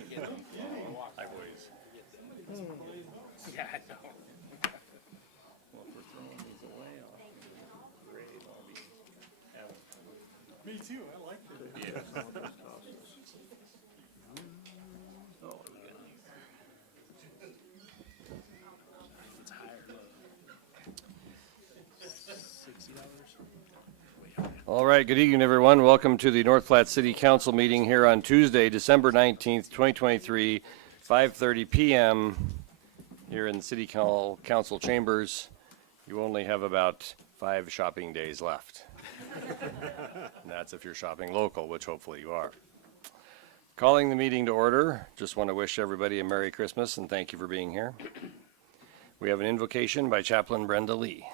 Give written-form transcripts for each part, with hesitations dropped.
Hi, boys. Yeah, I know. Well, if we're throwing these away, I'll have to be great. I'll be having. Me too, I like it. Yeah. Oh, what do we got here? It's higher. $60. All right, good evening, everyone. Welcome to the North Platte City Council meeting here on Tuesday, December 19th, 2023, 5:30 p.m. here in the City Council chambers. You only have about 5 shopping days left. And that's if you're shopping local, which hopefully you are. Calling the meeting to order. Just want to wish everybody a Merry Christmas and thank you for being here. We have an invocation by Chaplain Brenda Lee.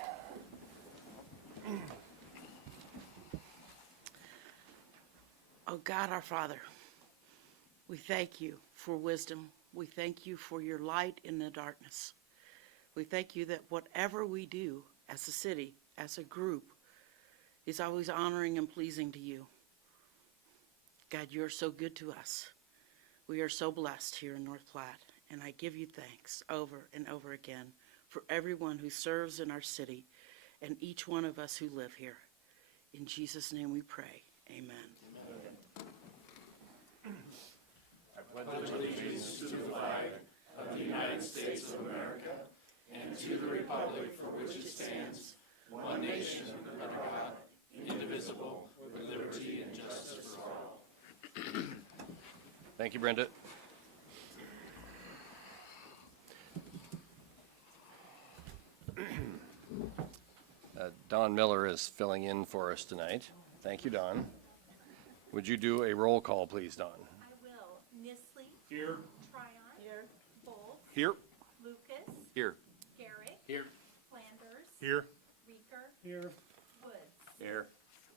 Oh God, our Father, we thank you for wisdom. We thank you for your light in the darkness. We thank you that whatever we do as a city, as a group, is always honoring and pleasing to you. God, you're so good to us. We are so blessed here in North Platte, and I give you thanks over and over again for everyone who serves in our city and each one of us who live here. In Jesus' name we pray. Amen. Thank you, Brenda. Don Miller is filling in for us tonight. Thank you, Don. Would you do a roll call, please, Don? I will. Nisley. Here. Tryon. Here. Bolts. Here. Lucas. Here. Garrett. Here. Flanders. Here. Reeker. Here. Woods. Here.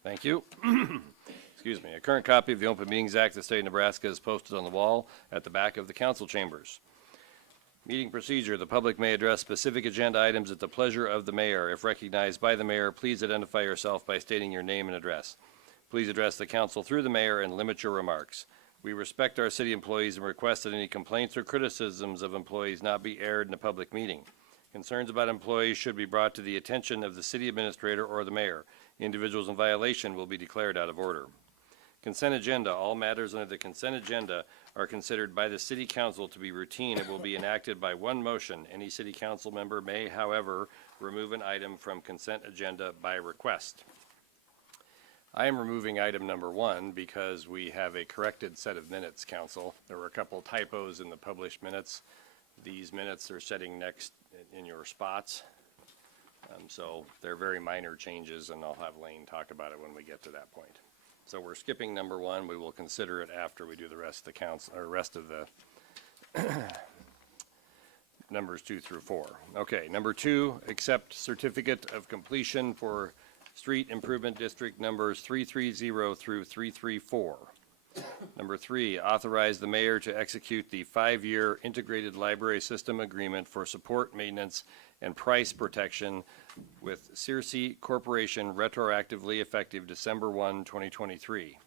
Thank you. Excuse me. A current copy of the Open Meetings Act of the State of Nebraska is posted on the wall at the back of the council chambers. Meeting procedure. The public may address specific agenda items at the pleasure of the mayor. If recognized by the mayor, please identify yourself by stating your name and address. Please address the council through the mayor and limit your remarks. We respect our city employees and request that any complaints or criticisms of employees not be aired in a public meeting. Concerns about employees should be brought to the attention of the city administrator or the mayor. Individuals in violation will be declared out of order. Consent agenda. All matters under the consent agenda are considered by the city council to be routine and will be enacted by one motion. Any city council member may, however, remove an item from consent agenda by request. I am removing item number 1 because we have a corrected set of minutes, council. There were a couple typos in the published minutes. These minutes are sitting next in your spots. So they're very minor changes, and I'll have Lane talk about it when we get to that point. So we're skipping number 1. We will consider it after we do the rest of the council, or rest of the numbers 2 through 4. Okay, number 2, accept certificate of completion for Street Improvement District numbers 330 through 334. Number 3, authorize the mayor to execute the 5-year integrated library system agreement for support, maintenance, and price protection with Searcy Corporation retroactively effective December 1, 2023.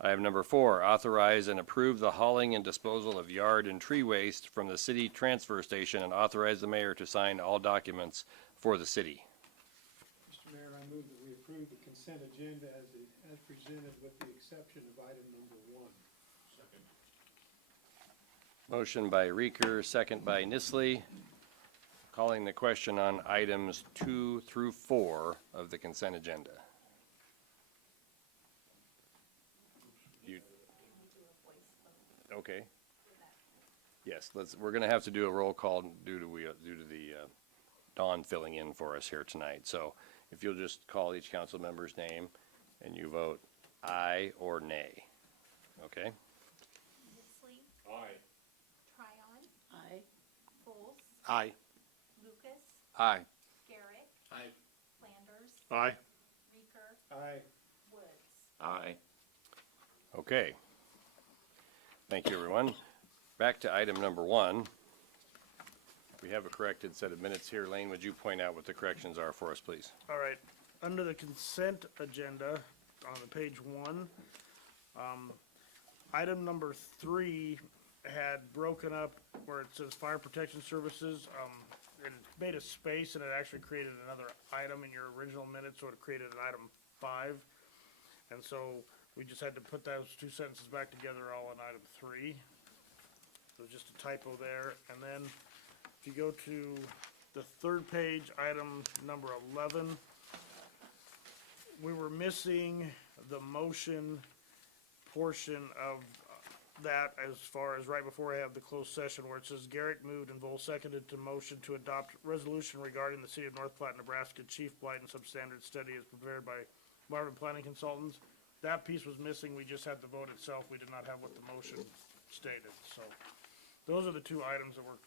I have number 4, authorize and approve the hauling and disposal of yard and tree waste from the city transfer station and authorize the mayor to sign all documents for the city. Mr. Mayor, I move that we approve the consent agenda as presented with the exception of item number 1. Second. Motion by Reeker, second by Nisley. Calling the question on items 2 through 4 of the consent agenda. Okay. Yes, we're going to have to do a roll call due to the Dawn filling in for us here tonight. So if you'll just call each council member's name and you vote aye or nay. Okay? Nisley. Aye. Tryon. Aye. Bolts. Aye. Lucas. Aye. Garrett. Aye. Flanders. Aye. Reeker. Aye. Woods. Aye. Okay. Thank you, everyone. Back to item number 1. We have a corrected set of minutes here. Lane, would you point out what the corrections are for us, please? All right, under the consent agenda, on page 1, item number 3 had broken up where it says fire protection services, and made a space and it actually created another item in your original minutes, so it created an item 5. And so we just had to put those two sentences back together all in item 3. So just a typo there. And then if you go to the third page, item number 11, we were missing the motion portion of that as far as right before I have the closed session where it says Garrick moved and Vol seconded to motion to adopt resolution regarding the city of North Platte, Nebraska chief blight and substandard study as prepared by Marvin Planning Consultants. That piece was missing. We just had the vote itself. We did not have what the motion stated. So those are the two items that were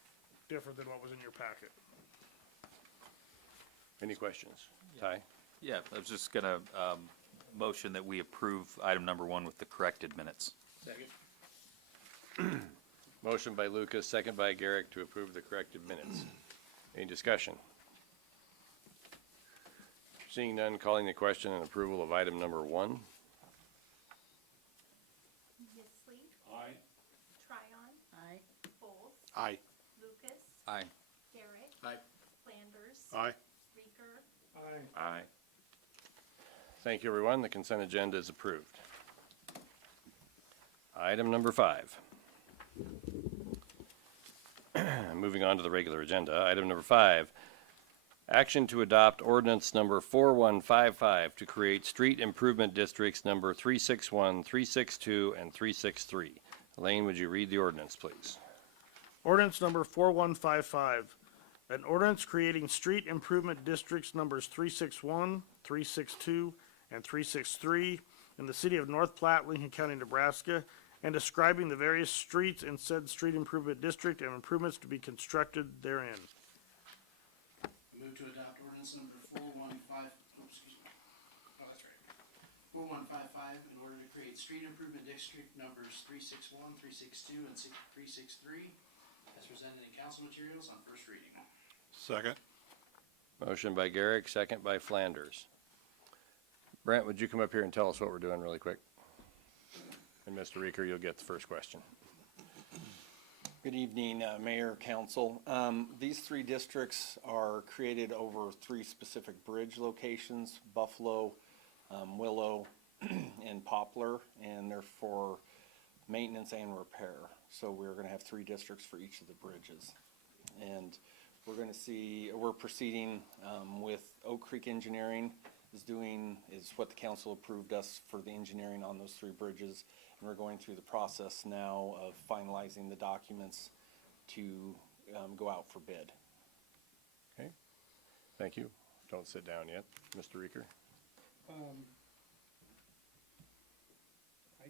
different than what was in your packet. Any questions? Ty? Yeah, I was just gonna, motion that we approve item number 1 with the corrected minutes. Second. Motion by Lucas, second by Garrick to approve the corrected minutes. Any discussion? Seeing none, calling the question and approval of item number 1. Nisley, Aye. Tryon, Aye. Folds, Aye. Lucas, Aye. Garrick, Aye. Flanders, Aye. Reeker, Aye. Aye. Thank you, everyone. The consent agenda is approved. Item number 5. Moving on to the regular agenda. Item number 5, action to adopt ordinance number 4155 to create street improvement districts number 361, 362, and 363. Elaine, would you read the ordinance, please? Ordinance number 4155, an ordinance creating street improvement districts numbers 361, 362, and 363 in the city of North Platte, Lincoln County, Nebraska, and describing the various streets in said street improvement district and improvements to be constructed therein. Move to adopt ordinance number 415, oh, excuse me. Oh, that's right. 4155, in order to create street improvement district numbers 361, 362, and 363, as presented in council materials on first reading. Second. Motion by Garrick, second by Flanders. Brent, would you come up here and tell us what we're doing really quick? And Mr. Reeker, you'll get the first question. Good evening, Mayor, Council. These 3 districts are created over 3 specific bridge locations, Buffalo, Willow, and Poplar, and they're for maintenance and repair. So we're going to have 3 districts for each of the bridges. And we're proceeding with Oak Creek Engineering is what the council approved us for the engineering on those 3 bridges. And we're going through the process now of finalizing the documents to go out for bid. Okay, thank you. Don't sit down yet. Mr. Reeker? I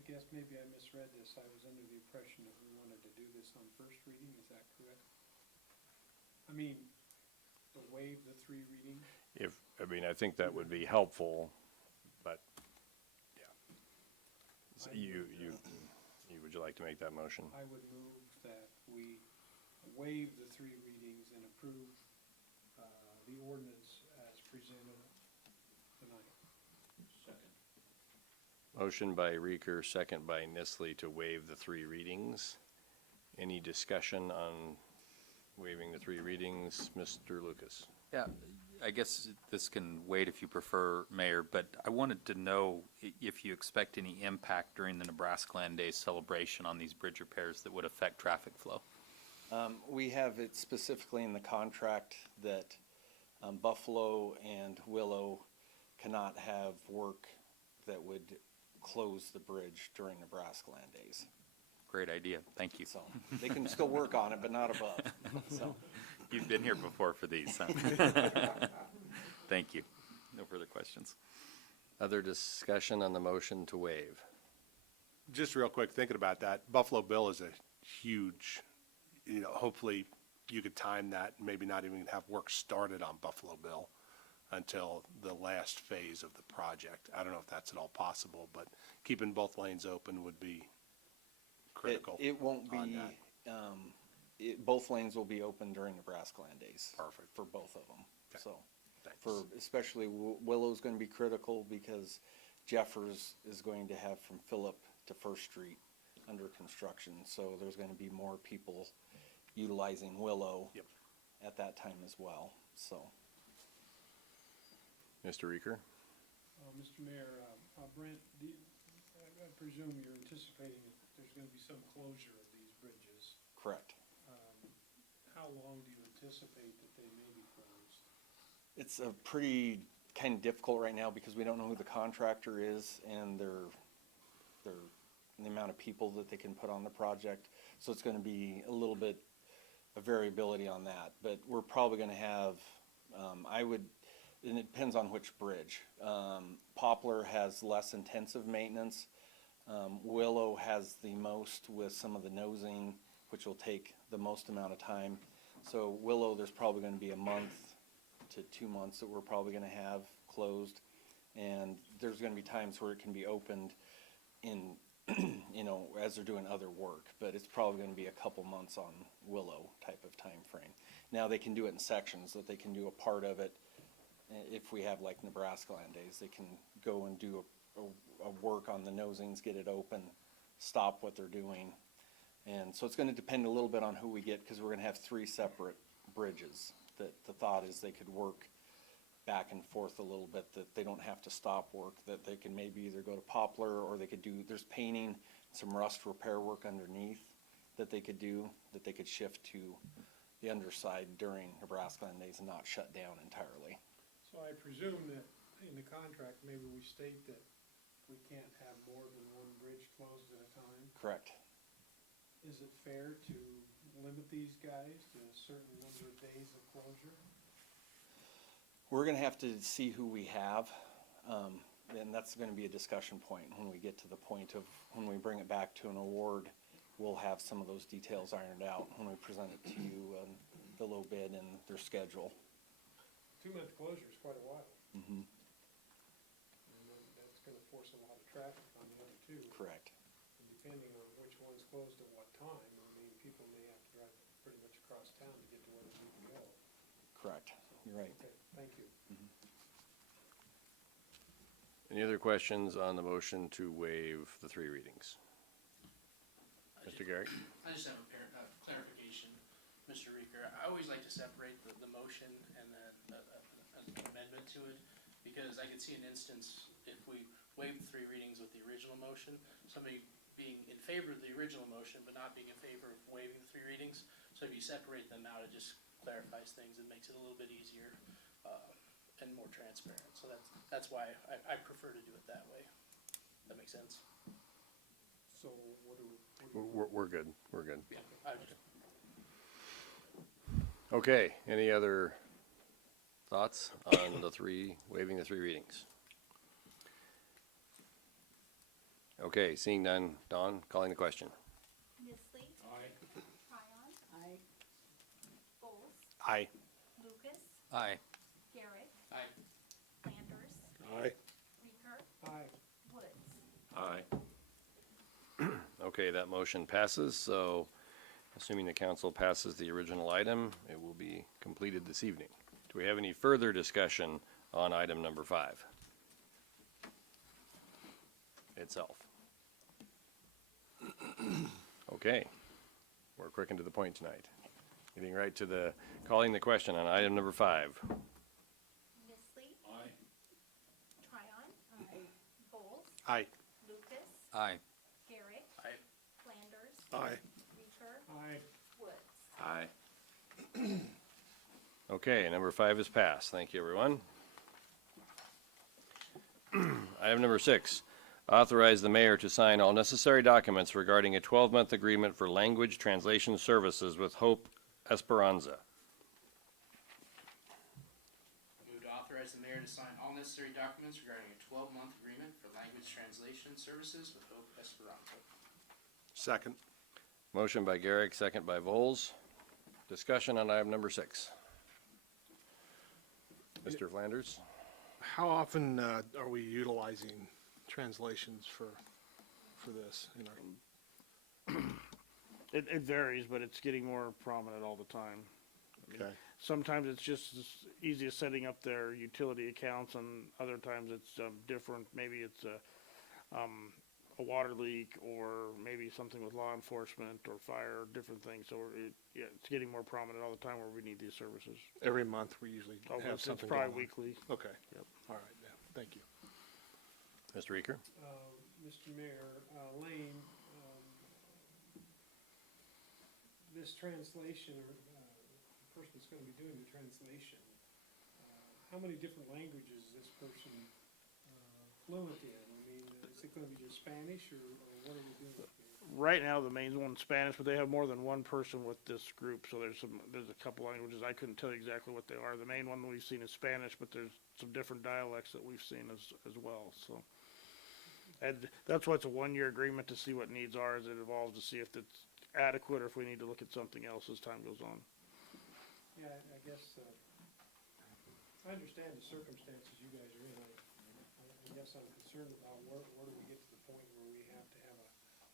guess maybe I misread this. I was under the impression that we wanted to do this on first reading. Is that correct? I mean, to waive the 3 readings? I think that would be helpful, but, yeah. So would you like to make that motion? I would move that we waive the 3 readings and approve the ordinance as presented tonight. Second. Motion by Reeker, second by Nisley to waive the 3 readings. Any discussion on waiving the 3 readings? Mr. Lucas? Yeah, I guess this can wait if you prefer, Mayor, but I wanted to know if you expect any impact during the Nebraska Land Day celebration on these bridge repairs that would affect traffic flow. We have it specifically in the contract that Buffalo and Willow cannot have work that would close the bridge during Nebraska Land Days. Great idea, thank you. So they can still work on it, but not above. So. You've been here before for these, huh? Thank you. No further questions. Other discussion on the motion to waive? Just real quick, thinking about that, Buffalo Bill is a huge, hopefully you could time that, maybe not even have work started on Buffalo Bill until the last phase of the project. I don't know if that's at all possible, but keeping both lanes open would be critical. It won't on be, that. both lanes will be open during Nebraska Land Days. Perfect. For both of them, Okay. so. Thanks. Especially Willow's gonna be critical because Jeffers is going to have from Phillip to First Street under construction, so there's gonna be more people utilizing Willow Yep. at that time as well, so. Mr. Reeker? Mr. Mayor, Brent, I presume you're anticipating that there's gonna be some closure of these bridges. Correct. How long do you anticipate that they may be closed? It's a pretty kind of difficult right now because we don't know who the contractor is and the amount of people that they can put on the project. So it's gonna be a little bit of variability on that, but we're probably gonna have, and it depends on which bridge. Poplar has less intensive maintenance. Willow has the most with some of the nosing, which will take the most amount of time. So Willow, there's probably gonna be a month to 2 months that we're probably gonna have closed. And there's gonna be times where it can be opened in, as they're doing other work, but it's probably gonna be a couple months on Willow type of time frame. Now, they can do it in sections, that they can do a part of it. If we have like Nebraska Land Days, they can go and do a work on the nosings, get it open, stop what they're doing. And so it's gonna depend a little bit on who we get, because we're gonna have 3 separate bridges. That the thought is they could work back and forth a little bit, that they don't have to stop work, that they can maybe either go to Poplar, or they could do, there's painting, some rust repair work underneath that they could do, that they could shift to the underside during Nebraska Land Days and not shut down entirely. So I presume that in the contract, maybe we state that we can't have more than one bridge closed at a time. Correct. Is it fair to limit these guys to a certain number of days of closure? We're gonna have to see who we have, and that's gonna be a discussion point when we get to the point of, when we bring it back to an award, we'll have some of those details ironed out when we present it to you, the low bid and their schedule. 2-month closure is quite a while. Mm-hmm. And then that's gonna force a lot of traffic on the other two. Correct. And depending on which one's closed at what time, I mean, people may have to drive pretty much across town to get to where they need to go. Correct. You're right. Okay, thank you. Any other questions on the motion to waive the 3 readings? Mr. Garrick? I just have a clarification, Mr. Reeker. I always like to separate the motion and then an amendment to it, because I could see an instance if we waived the 3 readings with the original motion, somebody being in favor of the original motion but not being in favor of waiving the 3 readings. So if you separate them out, it just clarifies things and makes it a little bit easier and more transparent. So that's why I prefer to do it that way. That makes sense? So what do we? We're good. We're good. Yeah. I just, Okay, any other thoughts on waiving the 3 readings? Okay, seeing none, Dawn, calling the question. Nisley. Aye. Tryon. Aye. Folds. Aye. Lucas. Aye. Garrett. Aye. Landers. Aye. Reeker. Aye. Woods. Aye. Okay, that motion passes, so assuming the council passes the original item, it will be completed this evening. Do we have any further discussion on item number 5 itself? Okay, we're quick and to the point tonight. Getting right to calling the question on item number 5. Nisley. Aye. Tryon. Aye. Folds. Aye. Lucas. Aye. Garrett. Aye. Landers. Aye. Reeker. Aye. Woods. Aye. Okay, number 5 is passed. Thank you, everyone. Item number 6, authorize the mayor to sign all necessary documents regarding a 12-month agreement for language translation services with Hope Esperanza. Move to authorize the mayor to sign all necessary documents regarding a 12-month agreement for language translation services with Hope Esperanza. Second. Motion by Garrick, second by Vols. Discussion on item number 6. Mr. Flanders? How often are we utilizing translations for this? It varies, but it's getting more prominent all the time. I mean, Okay. Sometimes it's just as easy as setting up their utility accounts, and other times it's different. Maybe it's a water leak or maybe something with law enforcement or fire, different things. So yeah, it's getting more prominent all the time where we need these services. Every month, we usually Oh, have it's something probably going on. weekly. Okay. Yep. All right, yeah, thank you. Mr. Reeker? Mr. Mayor, Lane, this translation, or the person that's gonna be doing the translation, how many different languages is this person fluent in? I mean, is it gonna be just Spanish, or what are we doing here? Right now, the main one's Spanish, but they have more than one person with this group, so there's a couple languages. I couldn't tell you exactly what they are. The main one we've seen is Spanish, but there's some different dialects that we've seen as well, so. And that's why it's a one-year agreement to see what needs are as it evolves, to see if it's adequate or if we need to look at something else as time goes on. Yeah, I guess, I understand the circumstances you guys are in. I guess I'm concerned about where do we get to the point where we have to have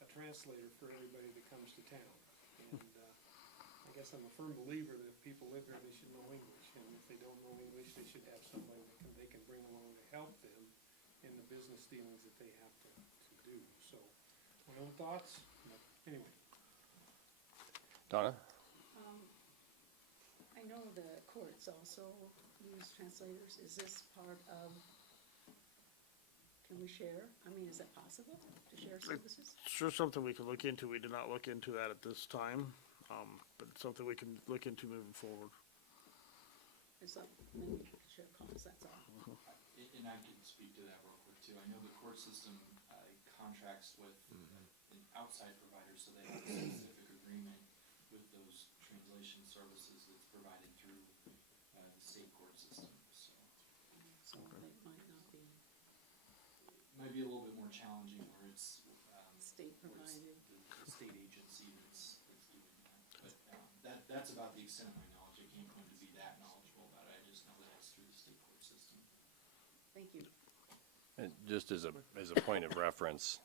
a translator for everybody that comes to town? And, I guess I'm a firm believer that if people live here, they should know English, and if they don't know English, they should have somebody that they can bring along to help them in the business dealings that they have to do. So, my own thoughts, but anyway. Donna? I know the courts also use translators. Is this part of, can we share? I mean, is that possible to share services? Sure, something we can look into. We did not look into that at this time, but it's something we can look into moving forward. It's like, maybe we could share costs, that's all. And I can speak to that real quick too. I know the court system contracts with an outside provider, so they have a specific agreement with those translation services that's provided through the state court system, so. So it might not be Might be a little bit more challenging where it's, state where it's provided. the state agency that's doing that. But, that's about the extent of my knowledge. I can't claim to be that knowledgeable about it. I just know that it's through the state court system. Thank you. And just as a point of reference,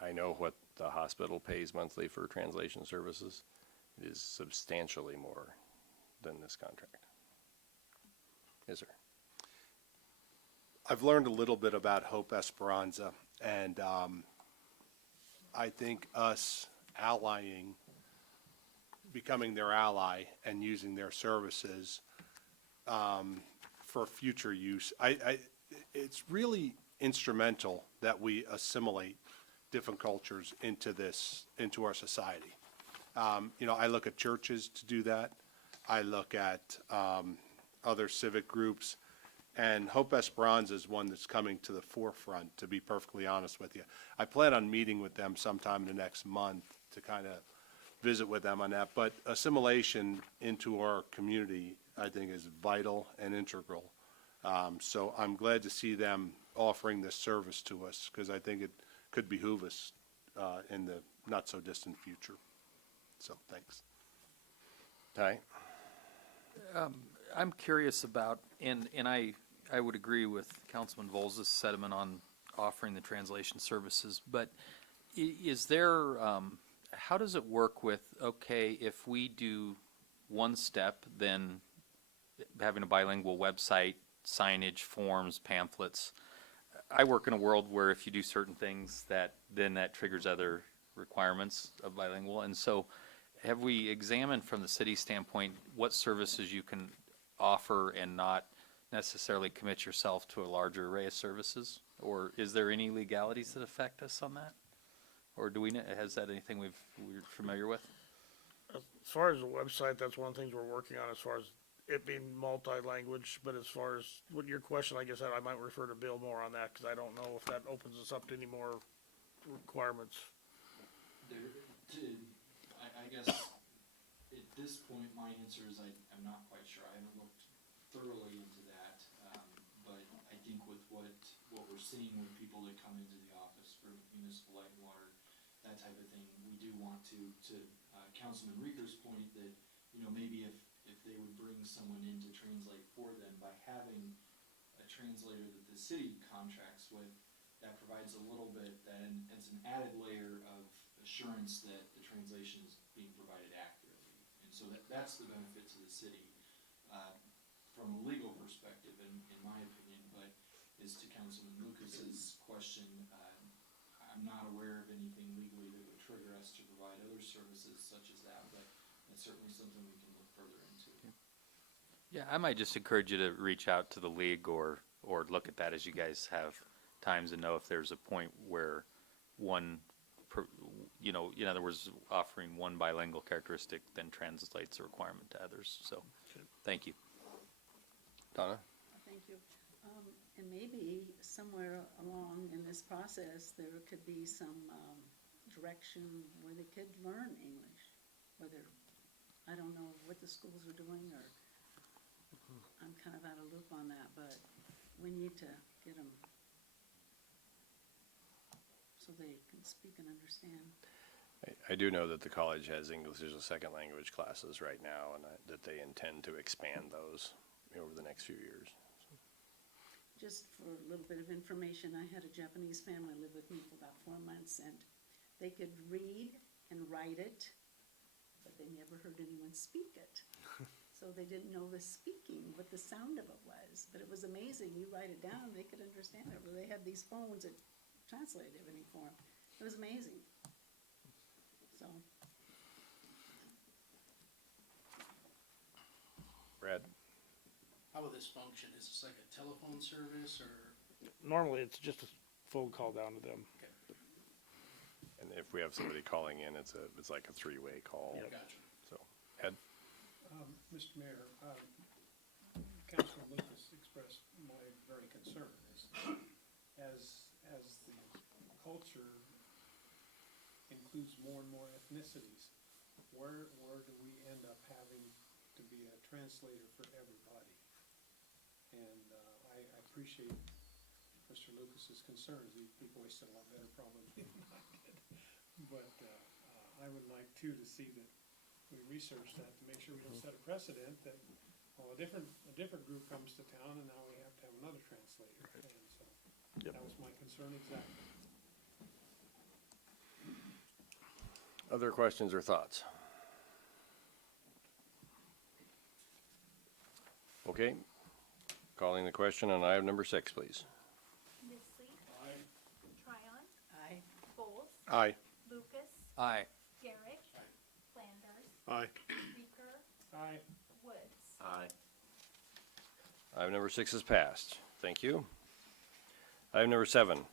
I know what the hospital pays monthly for translation services. It is substantially more than this contract. Yes, sir. I've learned a little bit about Hope Esperanza, and I think us allying, becoming their ally and using their services for future use, it's really instrumental that we assimilate different cultures into our society. I look at churches to do that. I look at other civic groups, and Hope Esperanza is one that's coming to the forefront, to be perfectly honest with you. I plan on meeting with them sometime in the next month to kind of visit with them on that. But assimilation into our community, I think, is vital and integral. So I'm glad to see them offering this service to us, because I think it could behoove us in the not-so-distant future. So, thanks. Ty? I'm curious about, and I would agree with Councilman Volz's sentiment on offering the translation services, but is there, how does it work with, okay, if we do one step, then having a bilingual website, signage, forms, pamphlets. I work in a world where if you do certain things, then that triggers other requirements of bilingual. And so have we examined from the city standpoint what services you can offer and not necessarily commit yourself to a larger array of services? Or is there any legalities that affect us on that? Or has that anything we're familiar with? As far as the website, that's one of the things we're working on as far as it being multi-language, but as far as what your question, I guess I might refer to Bill more on that, because I don't know if that opens us up to any more requirements. I guess at this point, my answer is I'm not quite sure. I haven't looked thoroughly into that. But I think with what we're seeing with people that come into the office for municipal light and water, that type of thing, we do want to Councilman Reeker's point that, maybe if they would bring someone in to translate for them, by having a translator that the city contracts with, that provides a little bit, and it's an added layer of assurance that the translation is being provided accurately. And so that's the benefit to the city from a legal perspective, in my opinion. But as to Councilman Lucas's question, I'm not aware of anything legally that would trigger us to provide other services such as that, but it's certainly something we can look further into. Yeah, I might just encourage you to reach out to the league or look at that as you guys have times and know if there's a point where one, in other words, offering one bilingual characteristic then translates a requirement to others. So, thank you. Donna? Thank you. And maybe somewhere along in this process, there could be some direction where they could learn English. Whether, I don't know what the schools are doing, or I'm kind of out of loop on that, but we need to get them so they can speak and understand. I do know that the college has English as a second language classes right now, and that they intend to expand those over the next few years. Just for a little bit of information, I had a Japanese family live with me for about 4 months, and they could read and write it, but they never heard anyone speak it. So they didn't know the speaking, what the sound of it was. But it was amazing. You write it down, they could understand it. Well, they had these phones that translated everything for them. It was amazing. So, Brad? How will this function? Is this like a telephone service or? Normally, it's just a phone call down to them. And if we have somebody calling in, it's like a three-way call. Yep. Gotcha. So, Ed? Mr. Mayor, Councilman Lucas expressed my very concern is as the culture includes more and more ethnicities, where do we end up having to be a translator for everybody? And I appreciate Mr. Lucas's concerns. He voiced a lot better probably than I did. But I would like too to see that we research that to make sure we don't set a precedent that, well, a different group comes to town and now we have to have another translator. And so Yep. that was my concern exactly. Other questions or thoughts? Okay. Calling the question on item number 6, please. Missley. Tryon. I, Bowles. Aye. Lucas. Aye. Garrett. Flanders. Aye. Reeker. Aye. Woods. Aye. Item number 6 is passed. Thank you. Item number 7,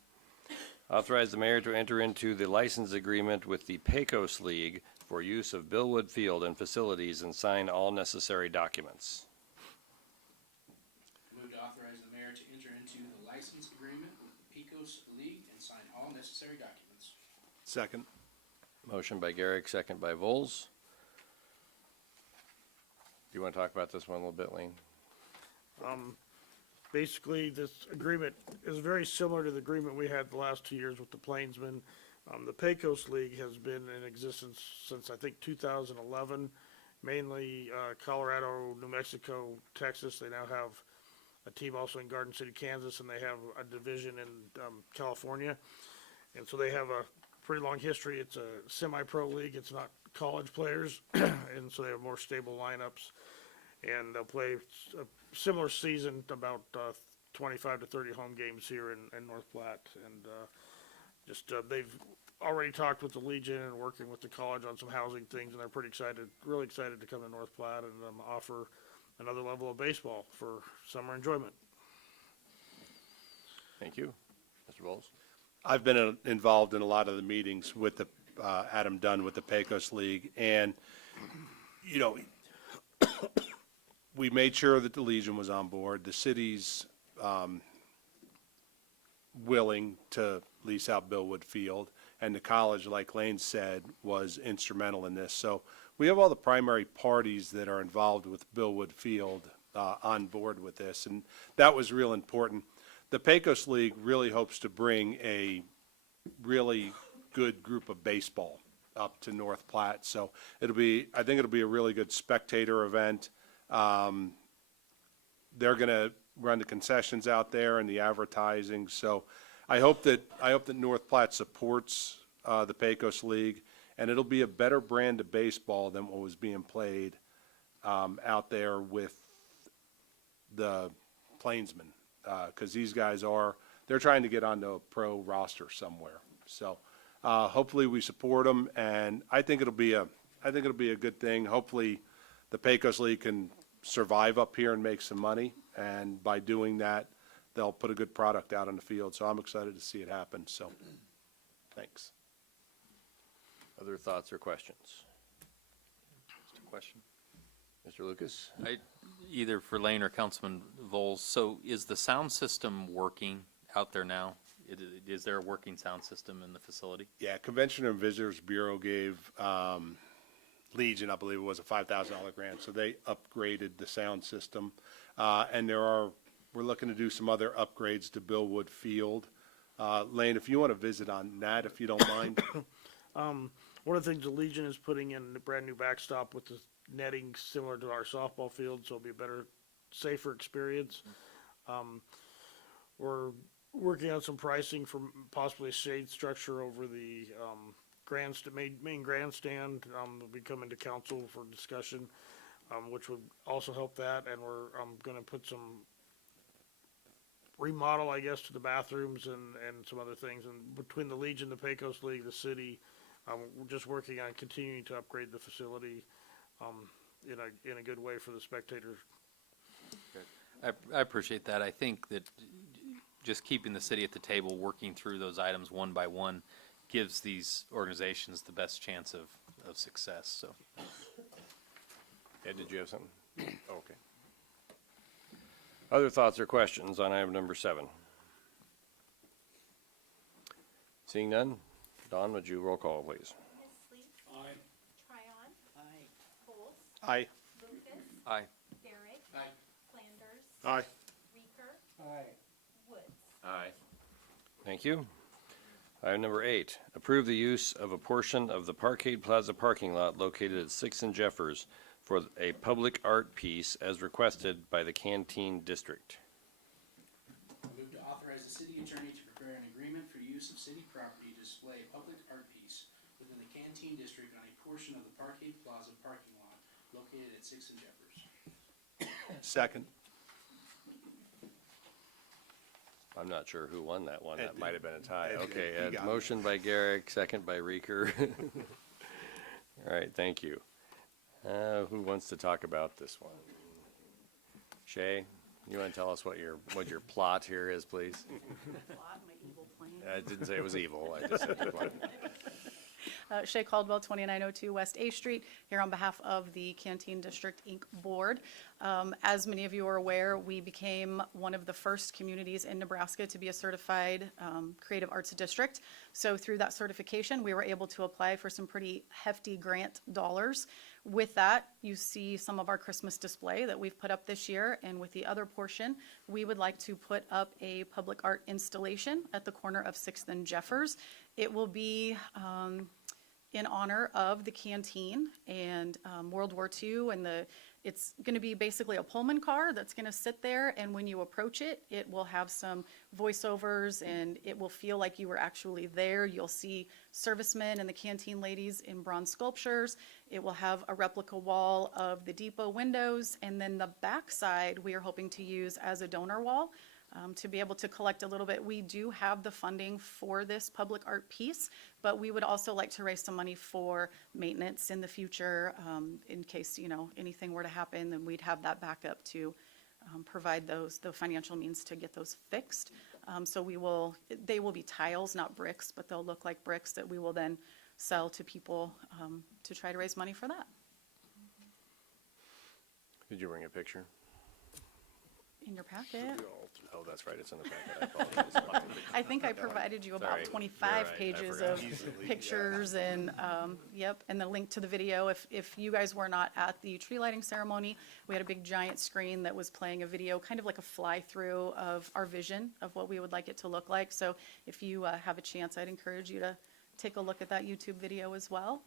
authorize the mayor to enter into the license agreement with the Pecos League for use of Billwood Field and facilities and sign all necessary documents. Move to authorize the mayor to enter into the license agreement with the Pecos League and sign all necessary documents. Second. Motion by Garrick, second by Vols. Do you want to talk about this one a little bit, Lane? Basically, this agreement is very similar to the agreement we had the last 2 years with the Plainsmen. The Pecos League has been in existence since, I think, 2011, mainly Colorado, New Mexico, Texas. They now have a team also in Garden City, Kansas, and they have a division in California. And so they have a pretty long history. It's a semi-pro league. It's not college players, and so they have more stable lineups. And they'll play a similar season, about 25 to 30 home games here in North Platte. And they've already talked with the Legion and working with the college on some housing things, and they're pretty excited, really excited to come to North Platte and offer another level of baseball for summer enjoyment. Thank you. Mr. Vols? I've been involved in a lot of the meetings with the, Adam Dunn with the Pecos League, and, we made sure that the Legion was on board. The city's willing to lease out Billwood Field, and the college, like Lane said, was instrumental in this. So we have all the primary parties that are involved with Billwood Field on board with this, and that was real important. The Pecos League really hopes to bring a really good group of baseball up to North Platte. So I think it'll be a really good spectator event. They're going to run the concessions out there and the advertising. So I hope that North Platte supports the Pecos League, and it'll be a better brand of baseball than what was being played out there with the Plainsmen, because these guys they're trying to get onto a pro roster somewhere. So, hopefully we support them, and I think it'll be a good thing. Hopefully, the Pecos League can survive up here and make some money, and by doing that, they'll put a good product out on the field. So I'm excited to see it happen, so, thanks. Other thoughts or questions? Just a question. Mr. Lucas? Either for Lane or Councilman Vols, so is the sound system working out there now? Is there a working sound system in the facility? Yeah, Convention and Visitors Bureau gave Legion, I believe it was, a $5,000 grant, so they upgraded the sound system. And we're looking to do some other upgrades to Billwood Field. Lane, if you want to visit on that, if you don't mind. One of the things the Legion is putting in a brand new backstop with the netting similar to our softball field, so it'll be a better, safer experience. We're working on some pricing for possibly a shade structure over the main grandstand. Will be coming to council for discussion, which would also help that. And we're going to put some remodel, I guess, to the bathrooms and some other things. And between the Legion, the Pecos League, the city, we're just working on continuing to upgrade the facility in a good way for the spectators. I appreciate that. I think that just keeping the city at the table, working through those items one by one, gives these organizations the best chance of success, so. Ed, did you have something? Oh, okay. Other thoughts or questions on item number 7? Seeing none, Don, would you roll call, please? Ms. Lees. Aye. Tryon. Aye. Folds. Aye. Lucas. Aye. Derrick. Aye. Flanders. Aye. Reeker. Aye. Woods. Aye. Thank you. Item number 8, approve the use of a portion of the Parkade Plaza parking lot located at 6th and Jeffers for a public art piece as requested by the Canteen District. I move to authorize the city attorney to prepare an agreement for use of city property to display a public art piece within the Canteen District on a portion of the Parkade Plaza parking lot located at 6th and Jeffers. Second. I'm not sure who won that one. That Ed might have been a tie. Ed did. Okay, He Ed, got it. motion by Garrick, second by Reeker. All right, thank you. Who wants to talk about this one? Shay, you want to tell us what your plot here is, please? Plot, my evil plan. I didn't say it was evil. I just said the plot. Shay Caldwell, 2902 West A Street, here on behalf of the Canteen District Inc. Board. As many of you are aware, we became one of the first communities in Nebraska to be a certified creative arts district. So through that certification, we were able to apply for some pretty hefty grant dollars. With that, you see some of our Christmas display that we've put up this year, and with the other portion, we would like to put up a public art installation at the corner of 6th and Jeffers. It will be in honor of the canteen and World War II, and it's going to be basically a Pullman car that's going to sit there, and when you approach it, it will have some voiceovers, and it will feel like you were actually there. You'll see servicemen and the canteen ladies in bronze sculptures. It will have a replica wall of the depot windows, and then the back side we are hoping to use as a donor wall. To be able to collect a little bit. We do have the funding for this public art piece, but we would also like to raise some money for maintenance in the future. In case, anything were to happen, then we'd have that backup to provide the financial means to get those fixed. So they will be tiles, not bricks, but they'll look like bricks that we will then sell to people to try to raise money for that. Did you bring a picture? In your packet. Oh, that's right, it's in the packet. I apologize. I think I provided you about Sorry, 25 you're right, I pages forgot. of pictures and, and the link to the video. If you guys were not at the tree lighting ceremony, we had a big giant screen that was playing a video, kind of like a fly-through of our vision of what we would like it to look like. So if you have a chance, I'd encourage you to take a look at that YouTube video as well.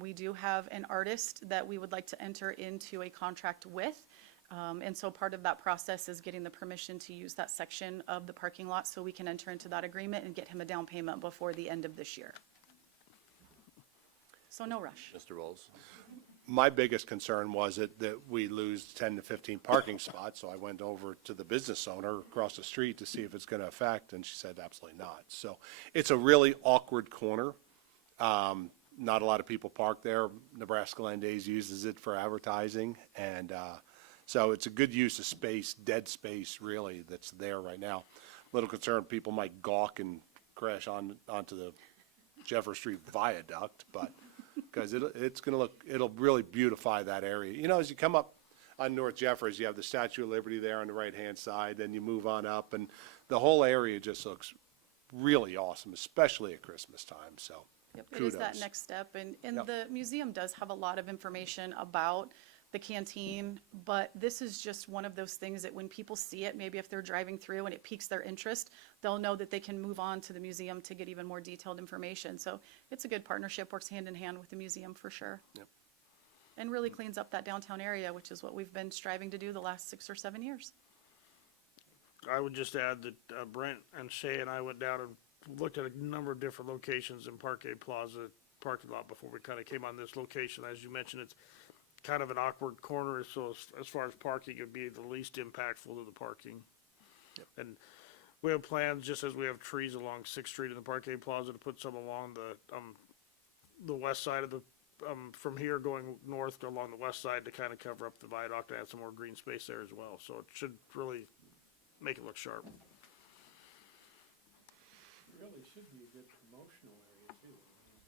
We do have an artist that we would like to enter into a contract with. And so part of that process is getting the permission to use that section of the parking lot so we can enter into that agreement and get him a down payment before the end of this year. So no rush. Mr. Bowles? my biggest concern was that we lose 10 to 15 parking spots, so I went over to the business owner across the street to see if it's going to affect, and she said absolutely not. So it's a really awkward corner. Not a lot of people park there. Nebraska Land Days uses it for advertising, and so it's a good use of space, dead space really, that's there right now. Little concerned people might gawk and crash onto the Jefferson Street Viaduct, but because it'll really beautify that area. You know, as you come up on North Jeffers, you have the Statue of Liberty there on the right-hand side, then you move on up, and the whole area just looks really awesome, especially at Christmas time, so Yep, it is that kudos. next step, and Yep. the museum does have a lot of information about the canteen, but this is just one of those things that when people see it, maybe if they're driving through and it piques their interest, they'll know that they can move on to the museum to get even more detailed information. So it's a good partnership, works hand in hand with the museum for sure. Yep. And really cleans up that downtown area, which is what we've been striving to do the last 6 or 7 years. I would just add that Brent and Shay and I went down and looked at a number of different locations in Parquet Plaza parking lot before we kind of came on this location. As you mentioned, it's kind of an awkward corner, so as far as parking, it'd be the least impactful to the parking. And we have plans, just as we have trees along Sixth Street in the Parquet Plaza, to put some along the west side of the, from here going north along the west side to kind of cover up the viaduct and add some more green space there as well. So it should really make it look sharp. It really should be a good promotional area too. I mean,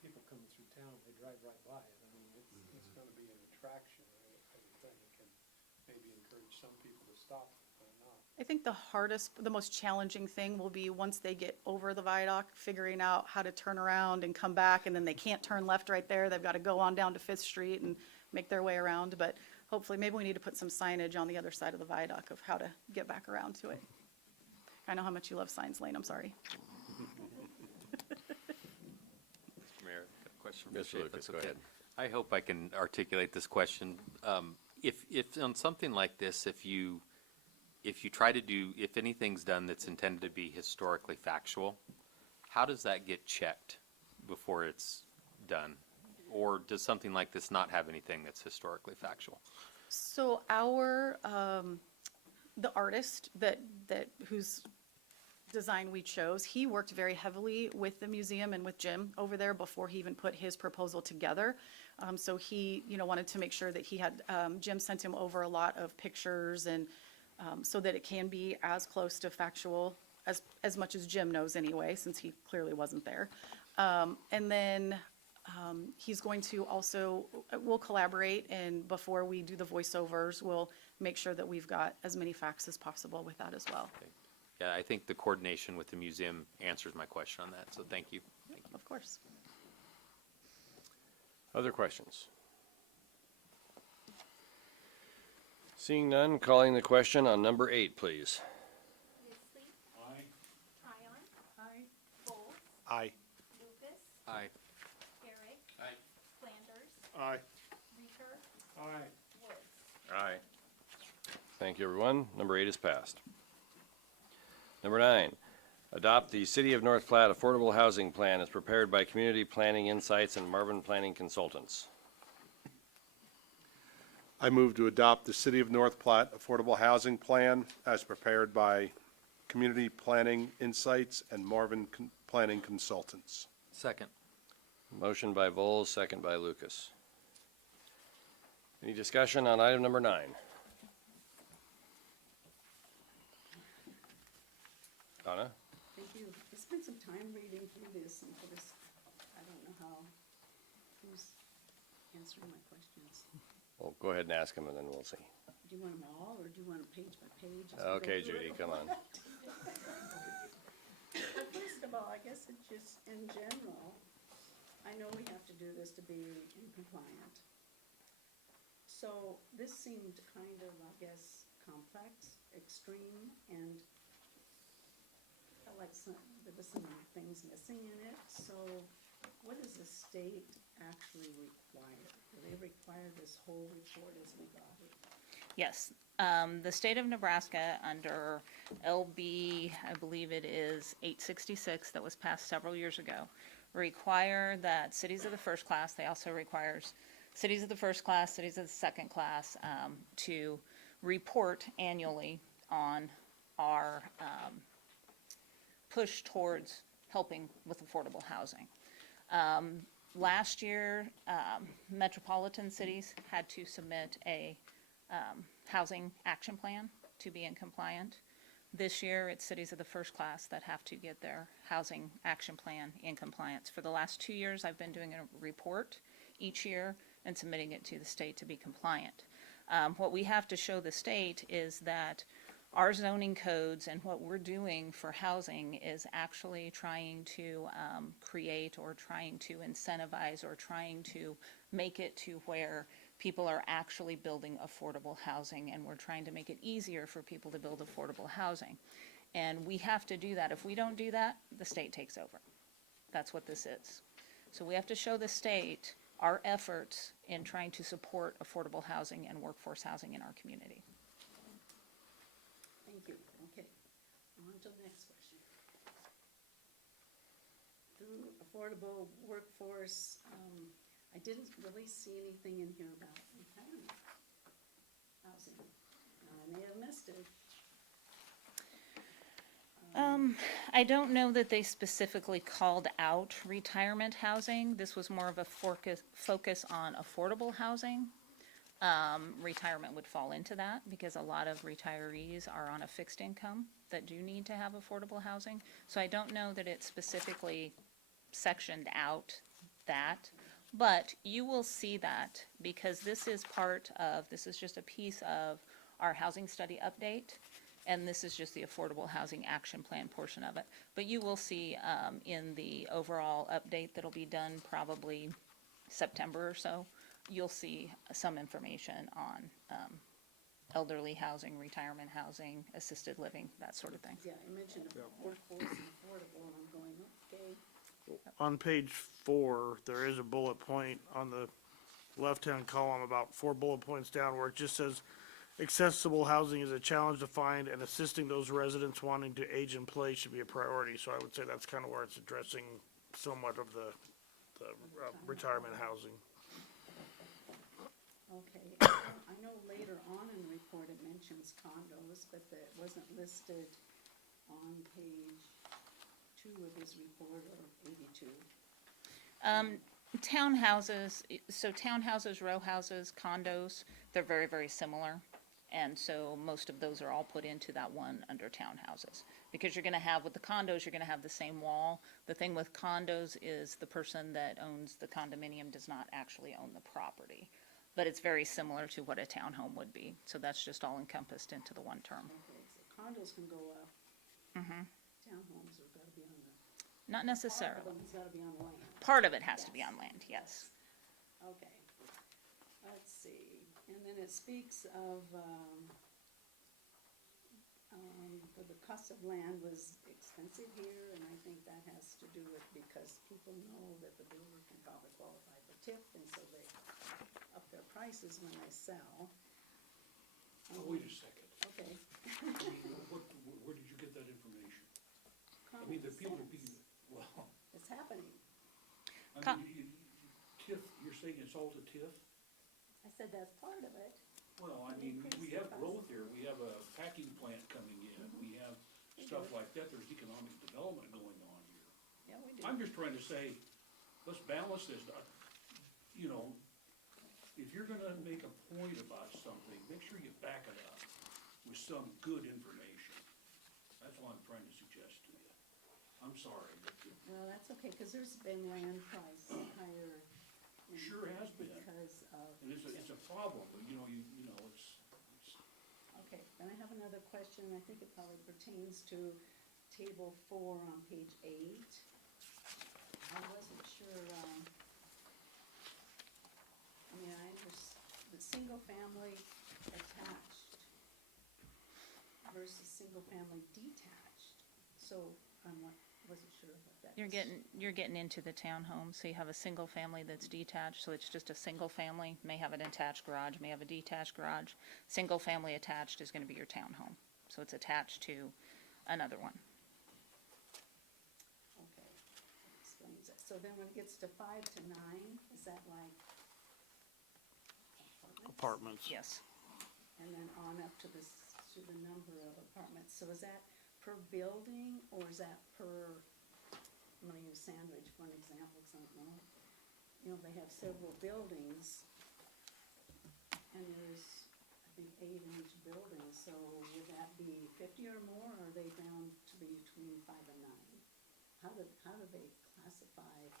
people coming through town, they drive right by it. I mean, it's gonna be an attraction, I would think, and maybe encourage some people to stop, but not. I think the most challenging thing will be once they get over the viaduct, figuring out how to turn around and come back, and then they can't turn left right there. They've got to go on down to Fifth Street and make their way around. But hopefully, maybe we need to put some signage on the other side of the viaduct of how to get back around to it. I know how much you love signs, Lane, I'm sorry. Mr. Mayor, I have a question for Mr. Shay, if Lucas, that's go okay. ahead. I hope I can articulate this question. If on something like this, if you try to do, if anything's done that's intended to be historically factual, how does that get checked before it's done? Or does something like this not have anything that's historically factual? So the artist whose design we chose, he worked very heavily with the museum and with Jim over there before he even put his proposal together. So he, wanted to make sure that he had, Jim sent him over a lot of pictures and so that it can be as close to factual as much as Jim knows anyway, since he clearly wasn't there. And then he's going to also, we'll collaborate, and before we do the voiceovers, we'll make sure that we've got as many facts as possible with that as well. Okay. Yeah, I think the coordination with the museum answers my question on that, so thank you. Thank you. Of course. Other questions? Seeing none, calling the question on number 8, please. Isley, Aye. Tryon, Aye. Bowles, Aye. Lucas, Aye. Herrick, Aye. Flanders, Aye. Reeker, Aye. Woods. Aye. Thank you, everyone. Number 8 is passed. Number 9, adopt the City of North Platte Affordable Housing Plan as prepared by Community Planning Insights and Marvin Planning Consultants. I move to adopt the City of North Platte Affordable Housing Plan as prepared by Community Planning Insights and Marvin Planning Consultants. Second. Motion by Vols, second by Lucas. Any discussion on item number 9? Donna? Thank you. I spent some time reading through this and for this, I don't know who's answering my questions. Well, go ahead and ask him, and then we'll see. Do you want them all, or do you want them page by page? as we go Okay, through Judy, it? come on. Well, first of all, I guess it just, in general, I know we have to do this to be in compliant. So this seemed kind of, I guess, complex, extreme, and felt like there was some things missing in it. So what does the state actually require? Do they require this whole report as we got it? Yes, the state of Nebraska under LB, I believe it is 866, that was passed several years ago, require that cities of the first class, they also requires cities of the first class, cities of the second class, to report annually on our push towards helping with affordable housing. Last year, metropolitan cities had to submit a housing action plan to be in compliant. This year, it's cities of the first class that have to get their housing action plan in compliance. For the last 2 years, I've been doing a report each year and submitting it to the state to be compliant. What we have to show the state is that our zoning codes and what we're doing for housing is actually trying to create or trying to incentivize or trying to make it to where people are actually building affordable housing, and we're trying to make it easier for people to build affordable housing. And we have to do that. If we don't do that, the state takes over. That's what this is. So we have to show the state our efforts in trying to support affordable housing and workforce housing in our community. Thank you. Okay. On to the next question. Through affordable workforce, I didn't really see anything in here about retirement housing. I may have missed it. I don't know that they specifically called out retirement housing. This was more of a focus on affordable housing. Retirement would fall into that because a lot of retirees are on a fixed income that do need to have affordable housing. So I don't know that it specifically sectioned out that, but you will see that because this is just a piece of our housing study update. And this is just the affordable housing action plan portion of it. But you will see in the overall update that'll be done probably September or so, you'll see some information on elderly housing, retirement housing, assisted living, that sort of thing. Yeah, I mentioned workforce and affordable, and I'm going, okay. On page 4, there is a bullet point on the left-hand column, about 4 bullet points down, where it just says, accessible housing is a challenge to find, and assisting those residents wanting to age in place should be a priority. So I would say that's kind of where it's addressing somewhat of the retirement housing. Okay, I know later on in the report it mentions condos, but that wasn't listed on page 2 of his report, or 82. Townhouses, so townhouses, row houses, condos, they're very, very similar. And so most of those are all put into that one under townhouses. Because you're gonna have, with the condos, you're gonna have the same wall. The thing with condos is the person that owns the condominium does not actually own the property. But it's very similar to what a townhome would be. So that's just all encompassed into the one term. Okay, so condos can go up. Townhomes have got to be on the. Not necessarily. Part of them's got to be on land. Part of it has to be on land, yes. Okay. Let's see. And then it speaks of, the cost of land was expensive here, and I think that has to do with because people know that the builder can probably qualify for TIF, and so they up their prices when they sell. Wait a second. Okay. Where did you get that information? I mean, the people are being, well, It's happening. I mean, TIF, you're saying it's all to TIF? I said that's part of it. Well, I mean, we have growth here, we have a packing plant coming in, we have stuff like that, there's economic development going on here. Yeah, we do. I'm just trying to say, let's balance this, you know, if you're gonna make a point about something, make sure you back it up with some good information. That's all I'm trying to suggest to you. I'm sorry, but Well, that's okay, because there's been land price higher. Sure has been. Because of. and it's a problem, but you know, it's. Okay, then I have another question, I think it probably pertains to table 4 on page 8. I wasn't sure, the single family attached versus single family detached. So wasn't sure what that is. You're getting into the townhome, so you have a single family that's detached, so it's just a single family, may have an attached garage, may have a detached garage. Single family attached is gonna be your townhome, so it's attached to another one. Okay, that explains it. So then when it gets to 5 to 9, is that like apartments. Yes. And then on up to to the number of apartments. So is that per building, or is that per, I'm gonna use Sandwich for an example, because I don't know. You know, they have several buildings, and there's, I think, 8 in each building, so would that be 50 or more, or are they down to be between 5 and 9? How do they classify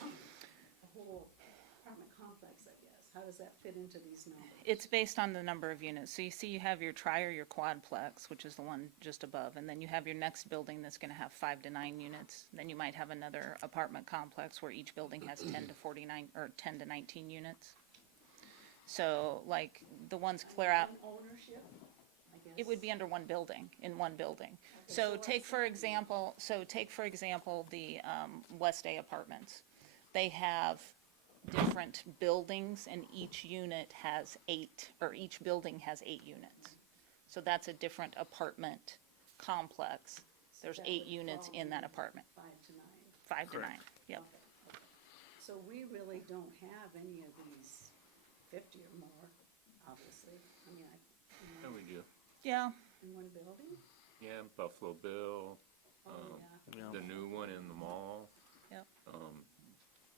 the whole apartment complex, I guess? How does that fit into these numbers? It's based on the number of units. So you see you have your tri or your quadplex, which is the one just above, and then you have your next building that's gonna have 5 to 9 units. Then you might have another apartment complex where each building has 10 to 49, or 10 to 19 units. So like the ones clear out, One ownership, I guess? it would be under one building, in one building. Okay, So what's take for the- example, the West A Apartments. They have different buildings and each unit has 8, or each building has 8 units. So that's a different apartment complex. There's That 8 would units fall in that in apartment, 5 to 9. 5 to 9, yep. Okay, okay. So we really don't have any of these 50 or more, obviously. I mean, Yeah, we do. Yeah, in one building? Yeah, Buffalo Bill, Oh, yeah. Yeah. the new one in the mall, yep.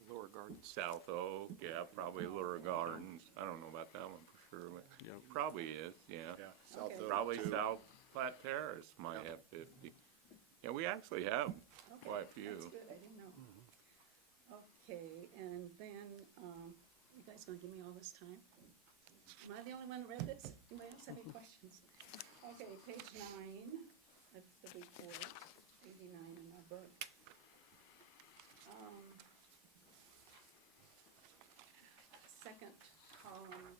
Lower Gardens. South Oak, yeah, probably Lure Gardens. I don't know about that one for sure, but probably is, yeah. Yeah, South Okay. Oak, Probably too. South Platte Terrace might have 50. Yeah, we actually have Okay, quite a few. That's good, I didn't know. Okay, and then, you guys gonna give me all this time? Am I the only one who read this? Anybody else have any questions? Okay, page 9 of the report, 89 in my book. Second column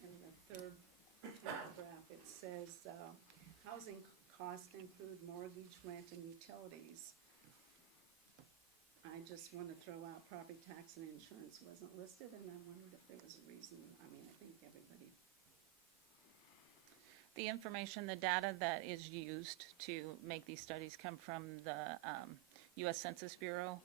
in the third paragraph, it says, housing costs include mortgage, rent, and utilities. I just want to throw out property tax and insurance wasn't listed, and I wondered if there was a reason. I mean, I think everybody, The information, the data that is used to make these studies come from the US Census Bureau,